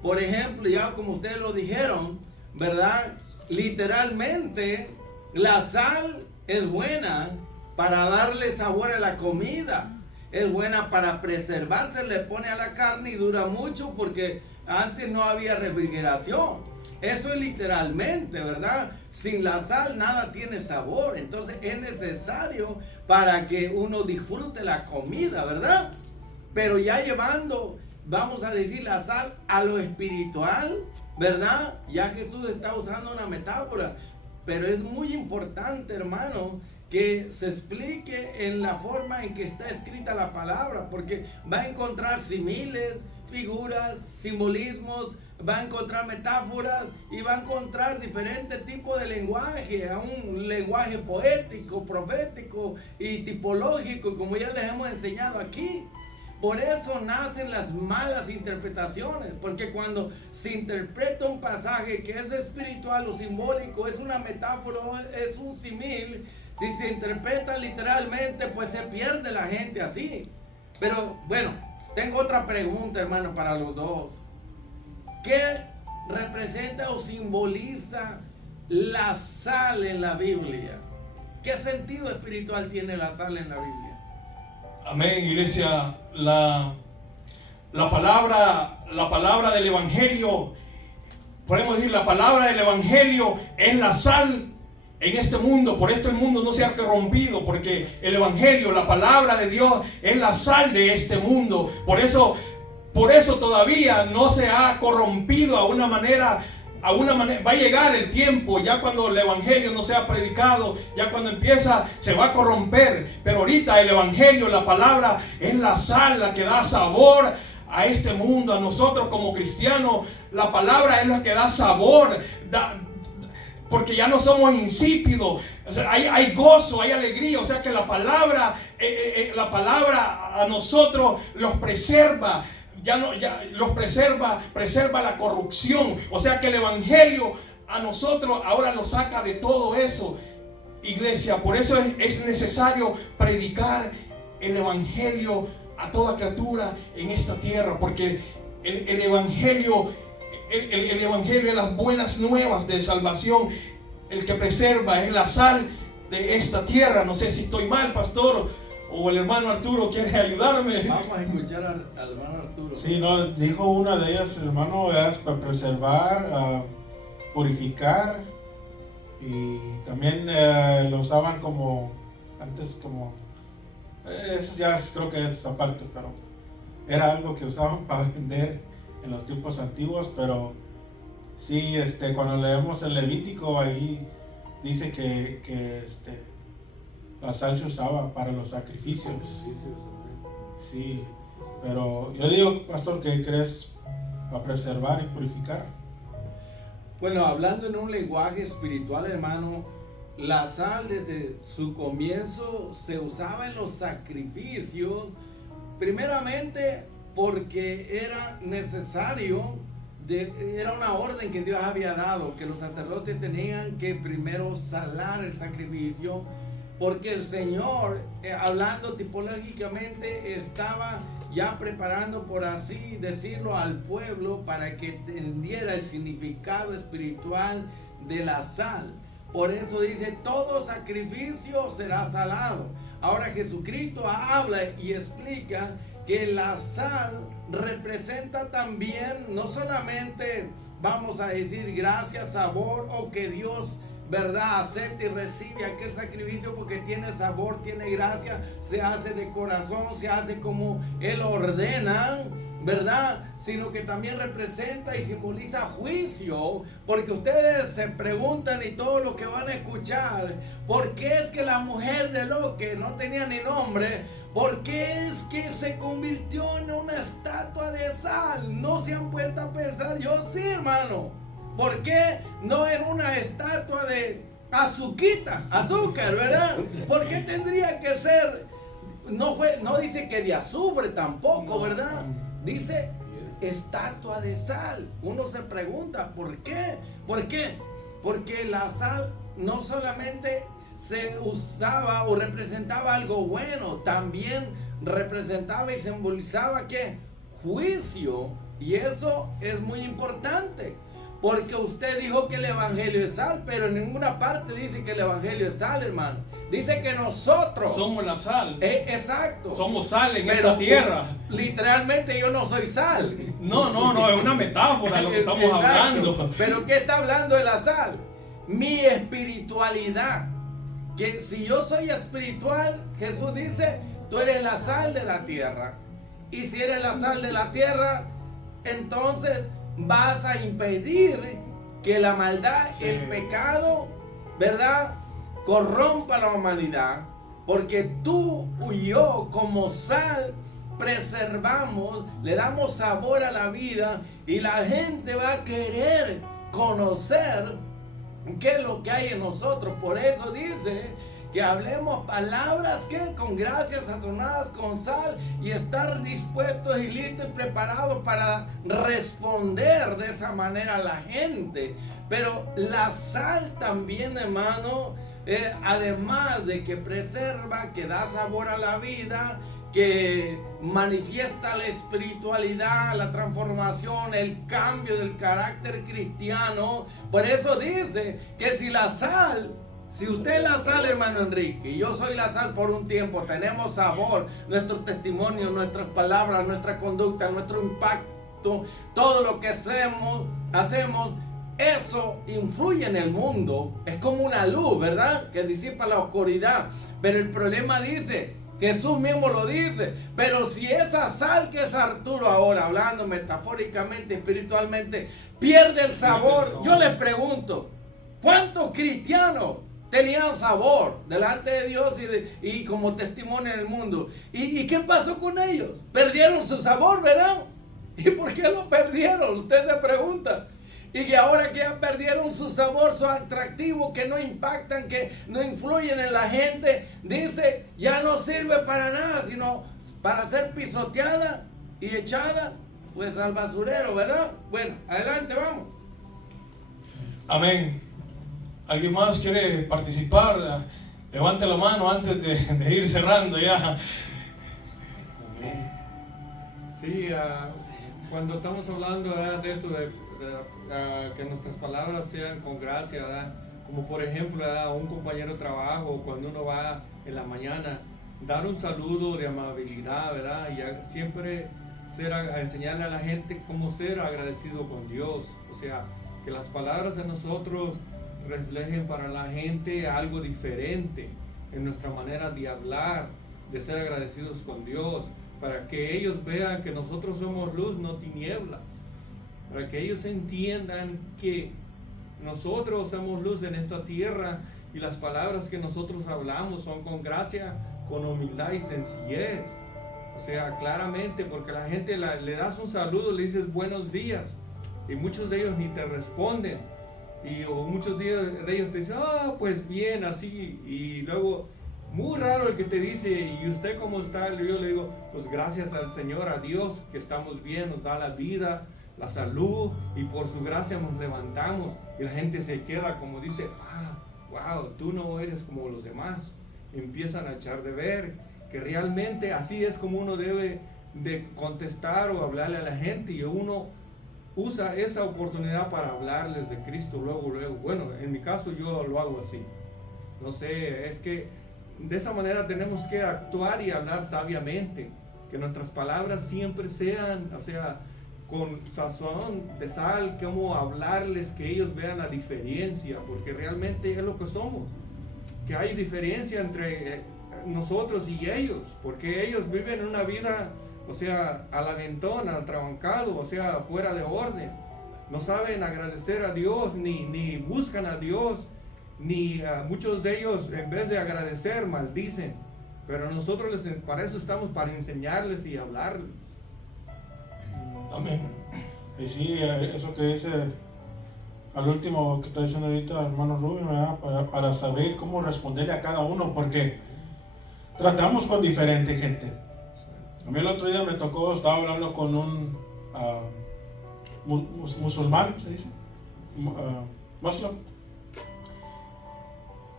Por ejemplo, ya como ustedes lo dijeron, ¿verdad? Literalmente, la sal es buena para darle sabor a la comida. Es buena para preservarse, le pone a la carne y dura mucho porque antes no había refrigeración. Eso es literalmente, ¿verdad? Sin la sal nada tiene sabor. Entonces es necesario para que uno disfrute la comida, ¿verdad? Pero ya llevando, vamos a decir, la sal a lo espiritual, ¿verdad? Ya Jesús está usando una metáfora. Pero es muy importante, hermano, que se explique en la forma en que está escrita la palabra, porque va a encontrar símiles, figuras, simbolismos, va a encontrar metáforas y va a encontrar diferentes tipos de lenguaje, un lenguaje poético, profético y tipológico, como ya les hemos enseñado aquí. Por eso nacen las malas interpretaciones, porque cuando se interpreta un pasaje que es espiritual o simbólico, es una metáfora, es un simil, si se interpreta literalmente, pues se pierde la gente así. Pero bueno, tengo otra pregunta, hermano, para los dos. ¿Qué representa o simboliza la sal en la Biblia? ¿Qué sentido espiritual tiene la sal en la Biblia? Amén, iglesia. La palabra del Evangelio, podemos decir, la palabra del Evangelio es la sal en este mundo. Por esto el mundo no se ha corrompido, porque el Evangelio, la palabra de Dios, es la sal de este mundo. Por eso todavía no se ha corrompido a una manera. Va a llegar el tiempo, ya cuando el Evangelio no sea predicado, ya cuando empieza, se va a corromper. Pero ahorita el Evangelio, la palabra, es la sal, la que da sabor a este mundo. A nosotros como cristianos, la palabra es la que da sabor, porque ya no somos insípidos. O sea, hay gozo, hay alegría. O sea que la palabra a nosotros los preserva. Ya los preserva la corrupción. O sea que el Evangelio a nosotros ahora nos saca de todo eso, iglesia. Por eso es necesario predicar el Evangelio a toda criatura en esta tierra, porque el Evangelio es las buenas nuevas de salvación. El que preserva es la sal de esta tierra. No sé si estoy mal, pastor, o el hermano Arturo quiere ayudarme. Vamos a escuchar al hermano Arturo. Sí, no, dijo una de ellas, hermano, es para preservar, purificar, y también lo usaban como, antes como, eso ya creo que es aparte, pero era algo que usaban para vender en los tiempos antiguos. Pero sí, cuando leemos el Levítico, ahí dice que la sal se usaba para los sacrificios. Sí, pero yo digo, pastor, ¿qué crees para preservar y purificar? Bueno, hablando en un lenguaje espiritual, hermano, la sal desde su comienzo se usaba en los sacrificios, primeramente porque era necesario, era una orden que Dios había dado, que los sacerdotes tenían que primero salar el sacrificio, porque el Señor, hablando tipológicamente, estaba ya preparando, por así decirlo, al pueblo para que entendiera el significado espiritual de la sal. Por eso dice, todo sacrificio será salado. Ahora Jesucristo habla y explica que la sal representa también, no solamente vamos a decir gracias, sabor, o que Dios, ¿verdad?, acepta y recibe aquel sacrificio porque tiene sabor, tiene gracia, se hace de corazón, se hace como Él ordena, ¿verdad? Sino que también representa y simboliza juicio, porque ustedes se preguntan y todo lo que van a escuchar, ¿por qué es que la mujer de Lot, que no tenía ni nombre, por qué es que se convirtió en una estatua de sal? No se han puesto a pensar. Yo sí, hermano. ¿Por qué no en una estatua de azúcar, ¿verdad? ¿Por qué tendría que ser? No dice que de azufre tampoco, ¿verdad? Dice estatua de sal. Uno se pregunta, ¿por qué? ¿Por qué? Porque la sal no solamente se usaba o representaba algo bueno, también representaba y simbolizaba ¿qué? Juicio. Y eso es muy importante. Porque usted dijo que el evangelio es sal, pero en ninguna parte dice que el evangelio es sal, hermano. Dice que nosotros somos la sal. Exacto. Somos sal en esta tierra. Literalmente yo no soy sal. No, es una metáfora lo que estamos Exacto. hablando. Pero ¿qué está hablando de la sal? Mi espiritualidad. Que si yo soy espiritual, Jesús dice, tú eres la sal de la tierra. Y si eres la sal de la tierra, entonces vas a impedir que la maldad, el pecado, ¿verdad?, corrompa la humanidad. Porque tú y yo como sal preservamos, le damos sabor a la vida y la gente va a querer conocer qué es lo que hay en nosotros. Por eso dice que hablemos palabras que con gracia sazonadas con sal y estar dispuestos y listos y preparados para responder de esa manera a la gente. Pero la sal también, hermano, además de que preserva, que da sabor a la vida, que manifiesta la espiritualidad, la transformación, el cambio del carácter cristiano. Por eso dice que si la sal, si usted es la sal, hermano Enrique, y yo soy la sal por un tiempo, tenemos sabor, nuestro testimonio, nuestras palabras, nuestra conducta, nuestro impacto, todo lo que hacemos, eso influye en el mundo. Es como una luz, ¿verdad?, que disipa la oscuridad. Pero el problema dice, Jesús mismo lo dice, pero si esa sal que es Arturo ahora, hablando metafóricamente, espiritualmente, pierde el sabor, yo les pregunto, ¿cuántos cristianos tenían sabor delante de Dios y como testimonio en el mundo? ¿Y qué pasó con ellos? Perdieron su sabor, ¿verdad? ¿Y por qué lo perdieron? Usted se pregunta. Y que ahora que ya perdieron su sabor, su atractivo, que no impactan, que no influyen en la gente, dice, ya no sirve para nada, sino para ser pisoteada y echada pues al basurero, ¿verdad? Bueno, adelante, vamos. Amén. ¿Alguien más quiere participar? Levante la mano antes de ir cerrando ya. Sí, cuando estamos hablando de eso, que nuestras palabras sean con gracia, ¿verdad? Como por ejemplo a un compañero de trabajo, cuando uno va en la mañana, dar un saludo de amabilidad, ¿verdad? Y siempre enseñarle a la gente cómo ser agradecido con Dios. O sea, que las palabras de nosotros reflejen para la gente algo diferente en nuestra manera de hablar, de ser agradecidos con Dios, para que ellos vean que nosotros somos luz, no tiniebla, para que ellos entiendan que nosotros somos luz en esta tierra y las palabras que nosotros hablamos son con gracia, con humildad y sencillez. O sea, claramente, porque la gente le das un saludo, le dices buenos días y muchos de ellos ni te responden, o muchos de ellos te dicen, pues bien, así, y luego muy raro el que te dice, ¿y usted cómo está? Yo le digo, pues gracias al Señor, a Dios, que estamos bien, nos da la vida, la salud, y por su gracia nos levantamos. Y la gente se queda como dice, wow, tú no eres como los demás. Empiezan a echar de ver que realmente así es como uno debe de contestar o hablarle a la gente, y uno usa esa oportunidad para hablarles de Cristo luego. Bueno, en mi caso yo lo hago así. No sé, es que de esa manera tenemos que actuar y hablar sabiamente. que nuestras palabras siempre sean, o sea, con sazón de sal, cómo hablarles, que ellos vean la diferencia, porque realmente es lo que somos, que hay diferencia entre nosotros y ellos, porque ellos viven una vida, o sea, al aventón, al trabancado, o sea, fuera de orden, no saben agradecer a Dios, ni buscan a Dios, ni muchos de ellos en vez de agradecer maldicen, pero nosotros para eso estamos, para enseñarles y hablarles. Amén. Y sí, eso que dice al último que está diciendo ahorita hermano Rubio, para saber cómo responderle a cada uno, porque tratamos con diferente gente. A mí el otro día me tocó, estaba hablando con un musulmán, ¿se dice? Muslim.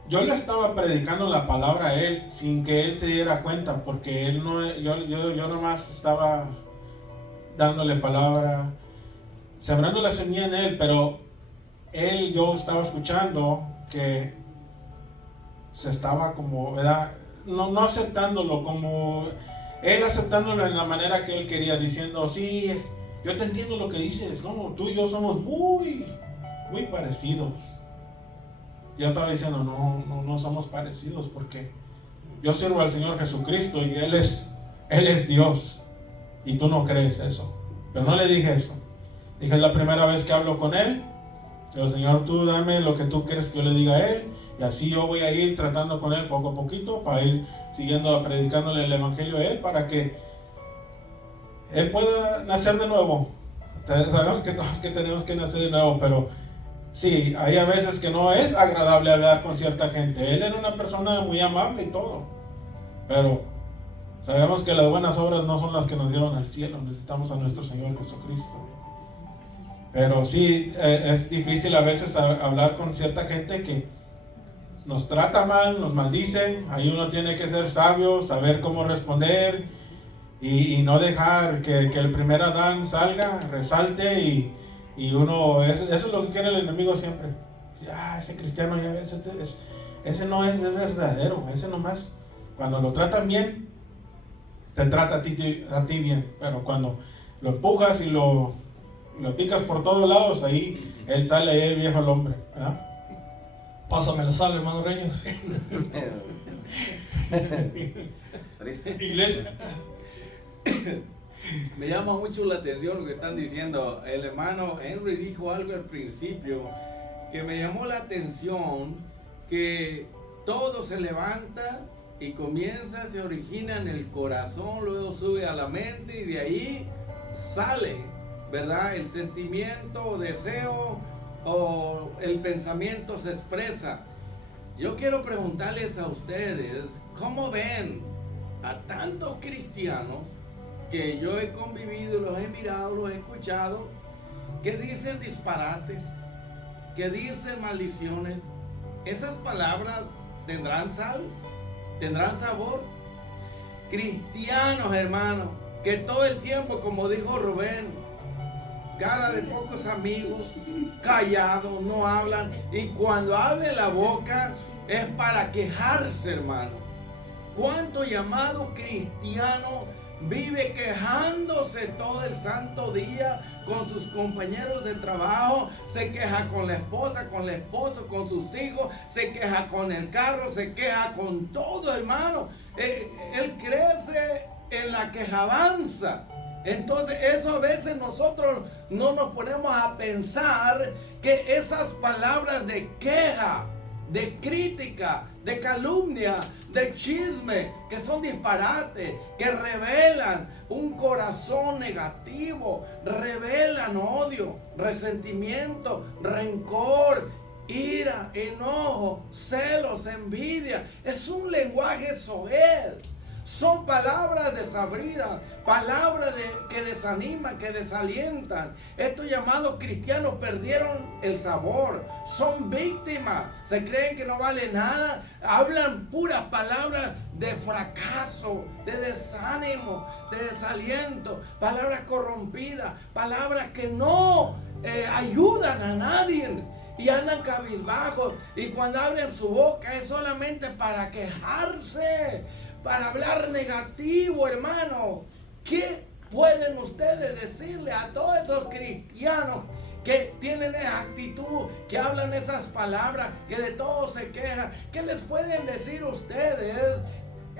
Yo le estaba predicando la palabra a él sin que él se diera cuenta, porque él no, yo nomás estaba dándole palabra, sembrando la semilla en él, pero yo estaba escuchando que se estaba como, ¿verdad? No aceptándolo, como él aceptándolo en la manera que él quería, diciendo, sí, yo te entiendo lo que dices, no, tú y yo somos muy parecidos. Yo estaba diciendo, no somos parecidos, porque yo sirvo al Señor Jesucristo y Él es Dios. Y tú no crees eso. Pero no le dije eso. Dije, es la primera vez que hablo con él. Pero Señor, tú dame lo que tú quieres que yo le diga a él. Y así yo voy a ir tratando con él poco a poquito, para ir siguiendo predicándole el evangelio a él, para que él pueda nacer de nuevo. Sabemos que todos que tenemos que nacer de nuevo, pero sí, hay a veces que no es agradable hablar con cierta gente. Él era una persona muy amable y todo, pero sabemos que las buenas obras no son las que nos llevan al cielo. Necesitamos a nuestro Señor Jesucristo. Pero sí, es difícil a veces hablar con cierta gente que nos trata mal, nos maldice. Ahí uno tiene que ser sabio, saber cómo responder y no dejar que el primer Adán salga, resalte y uno, eso es lo que quiere el enemigo siempre. Dice, ese cristiano ya ves, ese no es verdadero, ese nomás, cuando lo tratan bien, te trata a ti bien, pero cuando lo empujas y lo picas por todos lados, ahí él sale, ahí el viejo el hombre, ¿verdad? Pásame la sal, hermano Reyes. Iglesia. Me llama mucho la atención lo que están diciendo. El hermano Henry dijo algo al principio que me llamó la atención, que todo se levanta y comienza, se origina en el corazón, luego sube a la mente y de ahí sale, ¿verdad? El sentimiento o deseo o el pensamiento se expresa. Yo quiero preguntarles a ustedes, ¿cómo ven a tantos cristianos que yo he convivido, los he mirado, los he escuchado, que dicen disparates, que dicen maldiciones? ¿Esas palabras tendrán sal? ¿Tendrán sabor? Cristianos, hermanos, que todo el tiempo, como dijo Rubén, cara de pocos amigos, callados, no hablan, y cuando abre la boca es para quejarse, hermano. ¿Cuánto llamado cristiano vive quejándose todo el santo día con sus compañeros de trabajo? Se queja con la esposa, con el esposo, con sus hijos, se queja con el carro, se queja con todo, hermano. Él crece en la quejabanza. Entonces eso a veces nosotros no nos ponemos a pensar que esas palabras de queja, de crítica, de calumnia, de chisme, que son disparates, que revelan un corazón negativo, revelan odio, resentimiento, rencor, ira, enojo, celos, envidia. Es un lenguaje soez. Son palabras desabridas, palabras que desaniman, que desalientan. Estos llamados cristianos perdieron el sabor, son víctimas, se creen que no vale nada, hablan puras palabras de fracaso, de desánimo, de desaliento, palabras corrompidas, palabras que no ayudan a nadie. Y andan cabizbajos, y cuando abren su boca es solamente para quejarse, para hablar negativo, hermano. ¿Qué pueden ustedes decirle a todos esos cristianos que tienen esa actitud, que hablan esas palabras, que de todo se quejan? ¿Qué les pueden decir ustedes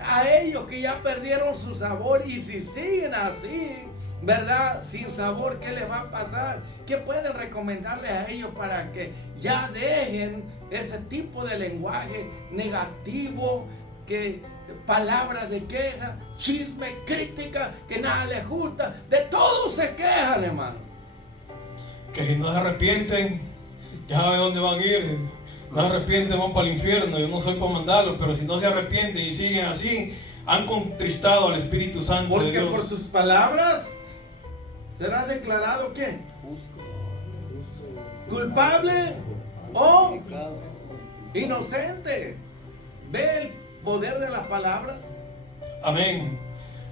a ellos que ya perdieron su sabor? Y si siguen así, ¿verdad? Sin sabor, ¿qué les va a pasar? ¿Qué pueden recomendarles a ellos para que ya dejen ese tipo de lenguaje negativo, que palabras de queja, chisme, crítica, que nada les gusta? De todo se quejan, hermano. Que si no se arrepienten, ya saben dónde van a ir. No se arrepienten, van para el infierno. Yo no soy para mandarlos, pero si no se arrepienten y siguen así, han contristado al Espíritu Santo de Porque Dios. por tus palabras serás declarado ¿qué? Culpable o inocente. Ve el poder de las palabras. Amén.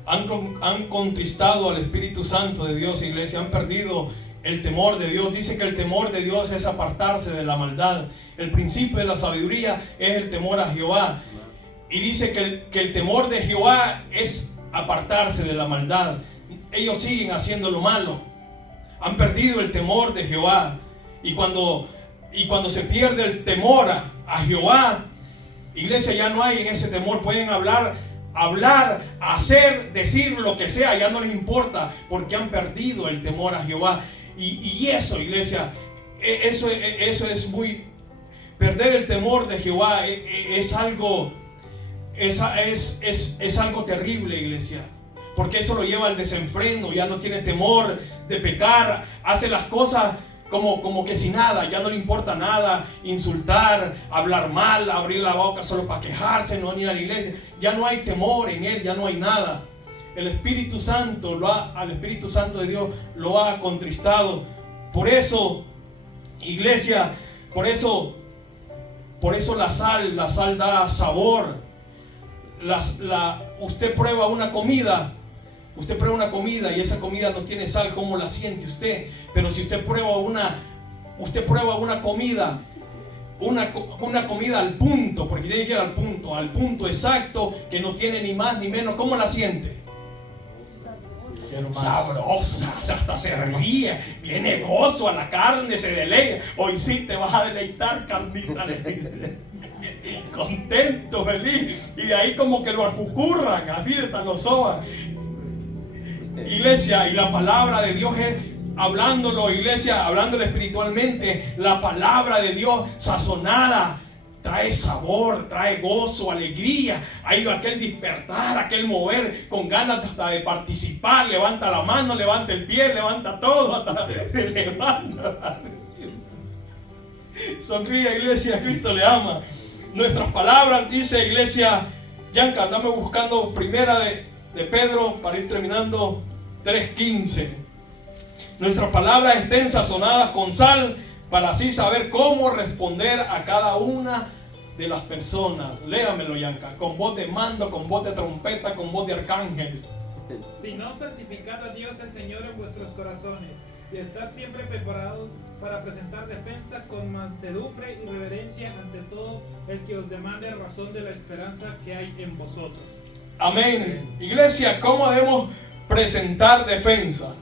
Han contristado al Espíritu Santo de Dios, iglesia. Han perdido el temor de Dios. Dice que el temor de Dios es apartarse de la maldad. El principio de la sabiduría es el temor a Jehová. Y dice que el temor de Jehová es apartarse de la maldad. Ellos siguen haciendo lo malo. Han perdido el temor de Jehová. Y cuando se pierde el temor a Jehová, iglesia, ya no hay en ese temor. Pueden hablar, hacer, decir lo que sea, ya no les importa, porque han perdido el temor a Jehová. Y eso, iglesia, eso es muy... Perder el temor de Jehová es algo terrible, iglesia. Porque eso lo lleva al desenfreno. Ya no tiene temor de pecar. Hace las cosas como que sin nada. Ya no le importa nada. Insultar, hablar mal, abrir la boca solo para quejarse, no ir a la iglesia. Ya no hay temor en él, ya no hay nada. El Espíritu Santo al Espíritu Santo de Dios lo ha contristado. Por eso, iglesia, por eso la sal da sabor. Usted prueba una comida y esa comida no tiene sal, ¿cómo la siente usted? Pero si usted prueba una comida, una comida al punto, porque tiene que ir al punto exacto, que no tiene ni más ni menos, ¿cómo la siente? Sabrosa, hasta se ríe, viene gozo a la carne, se deleita. Hoy sí te vas a deleitar, carnita, le dice. Contento, feliz, y de ahí como que lo acucurran, así hasta lo soban. Iglesia, y la palabra de Dios es hablándolo, iglesia, hablándolo espiritualmente. La palabra de Dios sazonada trae sabor, trae gozo, alegría. Hay aquel despertar, aquel mover con ganas hasta de participar. Levanta la mano, levanta el pie, levanta todo, hasta levanta. Sonríe, iglesia, Cristo le ama. Nuestras palabras, dice, iglesia, Yanka, andame buscando primera de Pedro para ir terminando, 3:15. Nuestras palabras estén sazonadas con sal, para así saber cómo responder a cada una de las personas. Léamelo, Yanka, con voz de mando, con voz de trompeta, con voz de arcángel. Sino santificad a Dios el Señor en vuestros corazones, y estad siempre preparados para presentar defensa con mansedumbre y reverencia ante todo el que os demande razón de la esperanza que hay en vosotros. Amén. Iglesia, ¿cómo debemos presentar defensa?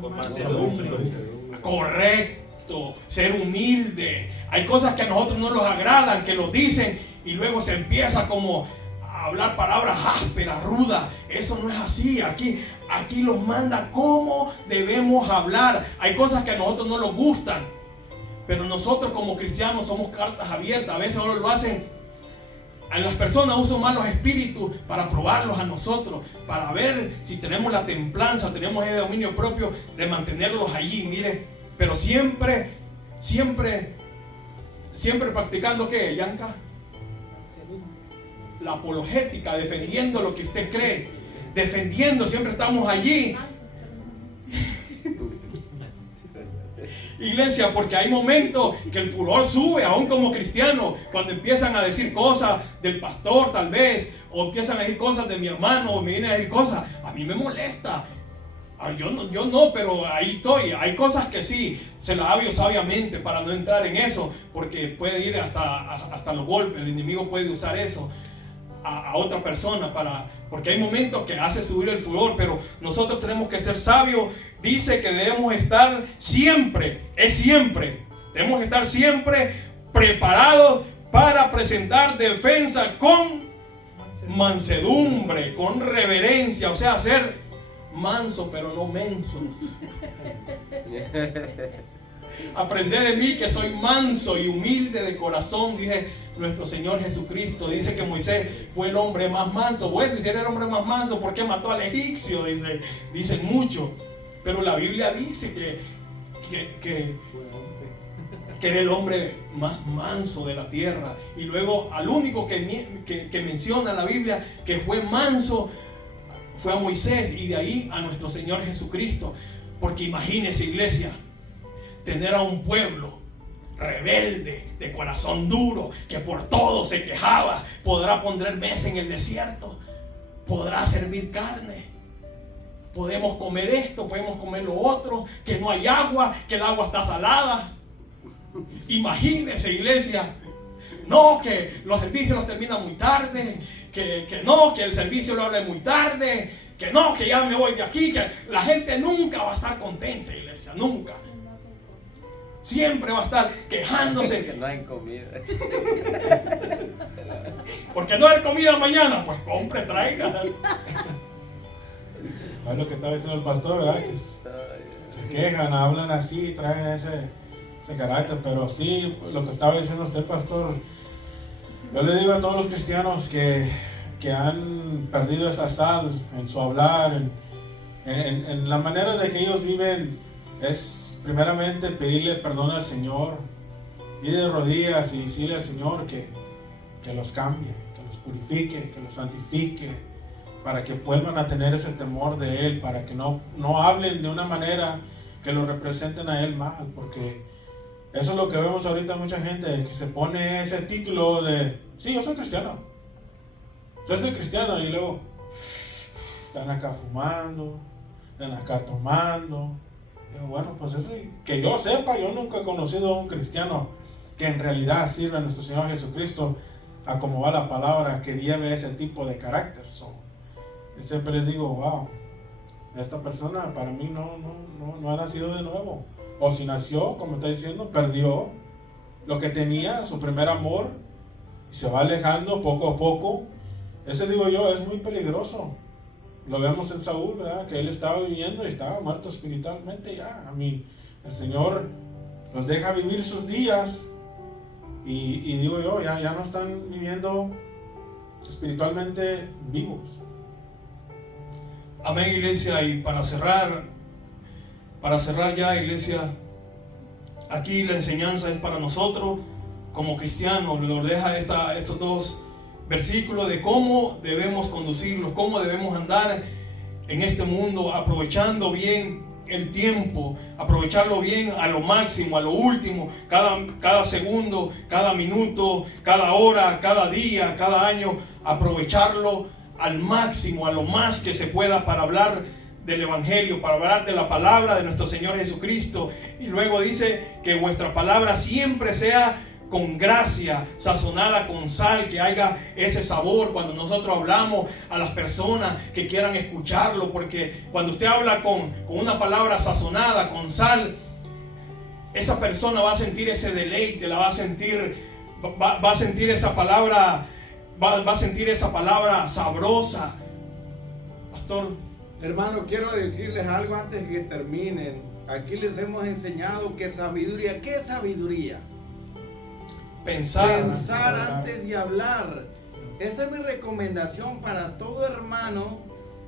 Con mansedumbre. Correcto, ser humilde. Hay cosas que a nosotros no nos agradan, que los dicen y luego se empieza como a hablar palabras ásperas, rudas. Eso no es así. Aquí los manda cómo debemos hablar. Hay cosas que a nosotros no nos gustan, pero nosotros como cristianos somos cartas abiertas. A veces ahora lo hacen. A las personas usan más los espíritus para probarlos a nosotros, para ver si tenemos la templanza, tenemos el dominio propio de mantenerlos allí, mire, pero siempre practicando, ¿qué, Yanka? La apologética, defendiendo lo que usted cree, defendiendo, siempre estamos allí. Iglesia, porque hay momentos que el furor sube, aún como cristiano, cuando empiezan a decir cosas del pastor tal vez, o empiezan a decir cosas de mi hermano, o me vienen a decir cosas, a mí me molesta. Yo no, pero ahí estoy. Hay cosas que sí, se las hablo sabiamente para no entrar en eso, porque puede ir hasta los golpes, el enemigo puede usar eso. a otra persona, porque hay momentos que hace subir el furor, pero nosotros tenemos que ser sabios. Dice que debemos estar siempre, debemos estar siempre preparados para presentar defensa con mansedumbre, con reverencia, o sea, ser manso pero no mensos. Aprended de mí que soy manso y humilde de corazón, dije nuestro Señor Jesucristo. Dice que Moisés fue el hombre más manso. Bueno, si era el hombre más manso, ¿por qué mató al egipcio? Dicen mucho. Pero la Biblia dice que era el hombre más manso de la tierra. Y luego al único que menciona la Biblia que fue manso fue a Moisés, y de ahí a nuestro Señor Jesucristo. Porque imagínese, iglesia, tener a un pueblo rebelde, de corazón duro, que por todo se quejaba. Podrá poner mesa en el desierto, podrá servir carne, podemos comer esto, podemos comer lo otro, que no hay agua, que el agua está salada. Imagínese, iglesia. No, que los servicios los terminan muy tarde, que no, que el servicio lo hable muy tarde, que no, que ya me voy de aquí, que la gente nunca va a estar contenta, iglesia, nunca. Siempre va a estar quejándose. Que no hay comida. Porque no hay comida mañana, pues compre, traiga. Es lo que estaba diciendo el pastor, ¿verdad? Que se quejan, hablan así, traen ese carácter. Pero sí, lo que estaba diciendo usted, pastor, yo le digo a todos los cristianos que han perdido esa sal en su hablar, en la manera de que ellos viven, es primeramente pedirle perdón al Señor, ir de rodillas y decirle al Señor que los cambie, que los purifique, que los santifique, para que vuelvan a tener ese temor de Él, para que no hablen de una manera que lo representen a Él mal, porque eso es lo que vemos ahorita, mucha gente que se pone ese título de, sí, yo soy cristiano, y luego están acá fumando, están acá tomando. Digo, bueno, pues eso, que yo sepa, yo nunca he conocido a un cristiano que en realidad sirva a nuestro Señor Jesucristo a como va la palabra, que lleve ese tipo de carácter. Yo siempre les digo, wow, esta persona para mí no ha nacido de nuevo. O si nació, como está diciendo, perdió lo que tenía, su primer amor, y se va alejando poco a poco. Ese, digo yo, es muy peligroso. Lo vemos en Saúl, ¿verdad? Que él estaba viviendo y estaba muerto espiritualmente ya. El Señor los deja vivir sus días y digo yo, ya no están viviendo espiritualmente vivos. Amén, iglesia. Y para cerrar ya, iglesia, aquí la enseñanza es para nosotros como cristianos. Nos deja estos dos versículos de cómo debemos conducirlos, cómo debemos andar en este mundo, aprovechando bien el tiempo, aprovecharlo bien a lo máximo, a lo último, cada segundo, cada minuto, cada hora, cada día, cada año, aprovecharlo al máximo, a lo más que se pueda para hablar del Evangelio, para hablar de la palabra de nuestro Señor Jesucristo. Y luego dice que vuestra palabra siempre sea con gracia, sazonada con sal, que haya ese sabor cuando nosotros hablamos a las personas que quieran escucharlo, porque cuando usted habla con una palabra sazonada con sal, esa persona va a sentir ese deleite, va a sentir esa palabra, va a sentir esa palabra sabrosa. Pastor. Hermano, quiero decirles algo antes de que terminen. Aquí les hemos enseñado que sabiduría. ¿Qué es sabiduría? Pensar antes de hablar. Esa es mi recomendación para todo hermano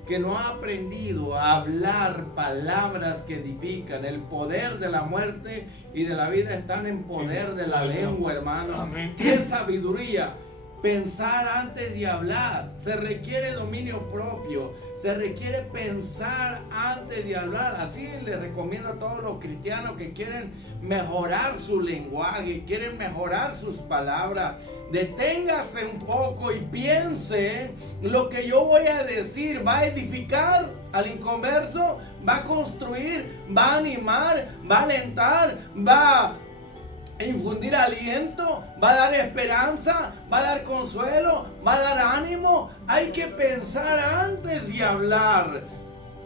que no ha aprendido a hablar palabras que edifican. El poder de la muerte y de la vida están en poder de la lengua, hermano. Amén. ¿Qué es sabiduría? Pensar antes de hablar. Se requiere dominio propio. Se requiere pensar antes de hablar. Así les recomiendo a todos los cristianos que quieren mejorar su lenguaje, quieren mejorar sus palabras. Deténgase un poco y piense, lo que yo voy a decir va a edificar al inconverso, va a construir, va a animar, va a alentar, va infundir aliento, va a dar esperanza, va a dar consuelo, va a dar ánimo. Hay que pensar antes de hablar.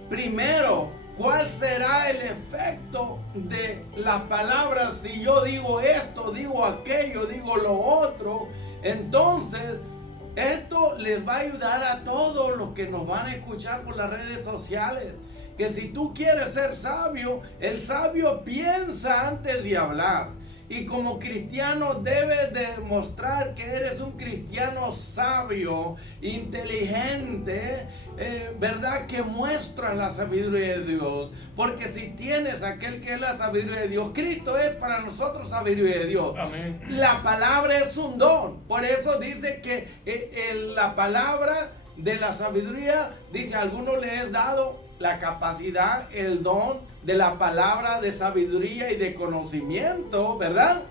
Primero, ¿cuál será el efecto de la palabra? Si yo digo esto, digo aquello, digo lo otro, entonces esto les va a ayudar a todos los que nos van a escuchar por las redes sociales. Que si tú quieres ser sabio, el sabio piensa antes de hablar. Y como cristiano debes demostrar que eres un cristiano sabio, inteligente, ¿verdad? Que muestra la sabiduría de Dios. Porque si tienes aquel que es la sabiduría de Dios, Cristo es para nosotros sabiduría de Dios. Amén. La palabra es un don. Por eso dice que la palabra de la sabiduría, dice, a algunos les es dado la capacidad, el don de la palabra de sabiduría y de conocimiento, ¿verdad?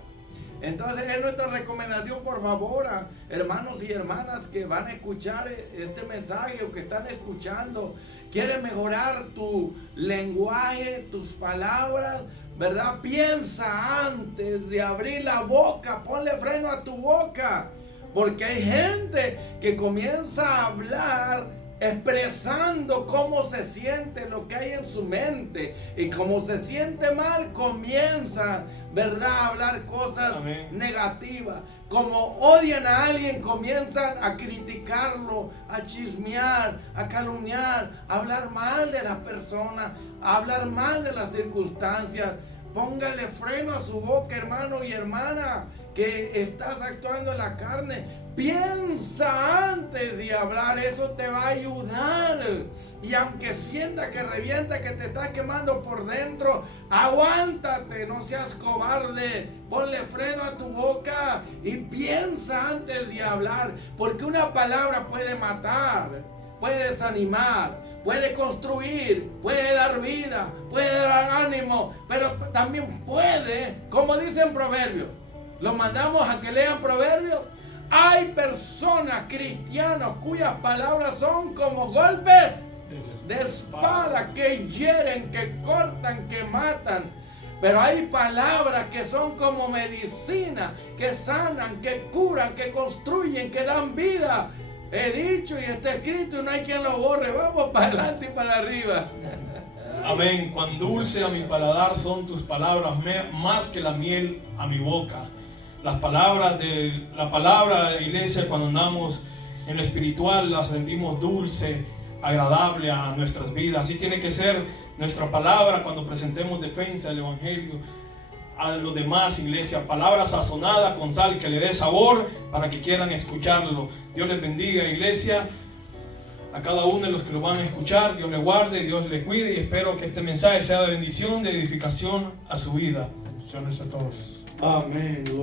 Entonces es nuestra recomendación, por favor, a hermanos y hermanas que van a escuchar este mensaje o que están escuchando, quieren mejorar tu lenguaje, tus palabras, ¿verdad? Piensa antes de abrir la boca, ponle freno a tu boca, porque hay gente que comienza a hablar expresando cómo se siente, lo que hay en su mente, y como se siente mal, comienza, ¿verdad?, a hablar cosas negativas. Como odian a alguien, comienzan a criticarlo, a chismear, a calumniar, a hablar mal de la persona, a hablar mal de las circunstancias. Póngale freno a su boca, hermano y hermana, que estás actuando en la carne. Piensa antes de hablar, eso te va a ayudar. Y aunque sienta que revienta, que te está quemando por dentro, aguántate, no seas cobarde. Ponle freno a tu boca y piensa antes de hablar. Porque una palabra puede matar, puede desanimar, puede construir, puede dar vida, puede dar ánimo, pero también puede, como dice en Proverbios, los mandamos a que lean Proverbios. Hay personas, cristianos, cuyas palabras son como golpes de espada que hieren, que cortan, que matan. Pero hay palabras que son como medicina, que sanan, que curan, que construyen, que dan vida. He dicho y está escrito y no hay quien lo borre. Vamos para adelante y para arriba. Amén. Cuán dulce a mi paladar son tus palabras, más que la miel a mi boca. Las palabras de la palabra, iglesia, cuando andamos en lo espiritual, las sentimos dulce, agradable a nuestras vidas. Así tiene que ser nuestra palabra cuando presentemos defensa del evangelio a los demás, iglesia. Palabra sazonada con sal que le dé sabor para que quieran escucharlo. Dios les bendiga, iglesia. A cada uno de los que lo van a escuchar, Dios le guarde, Dios le cuide, y espero que este mensaje sea de bendición, de edificación a su vida. Bendiciones a todos. Amén.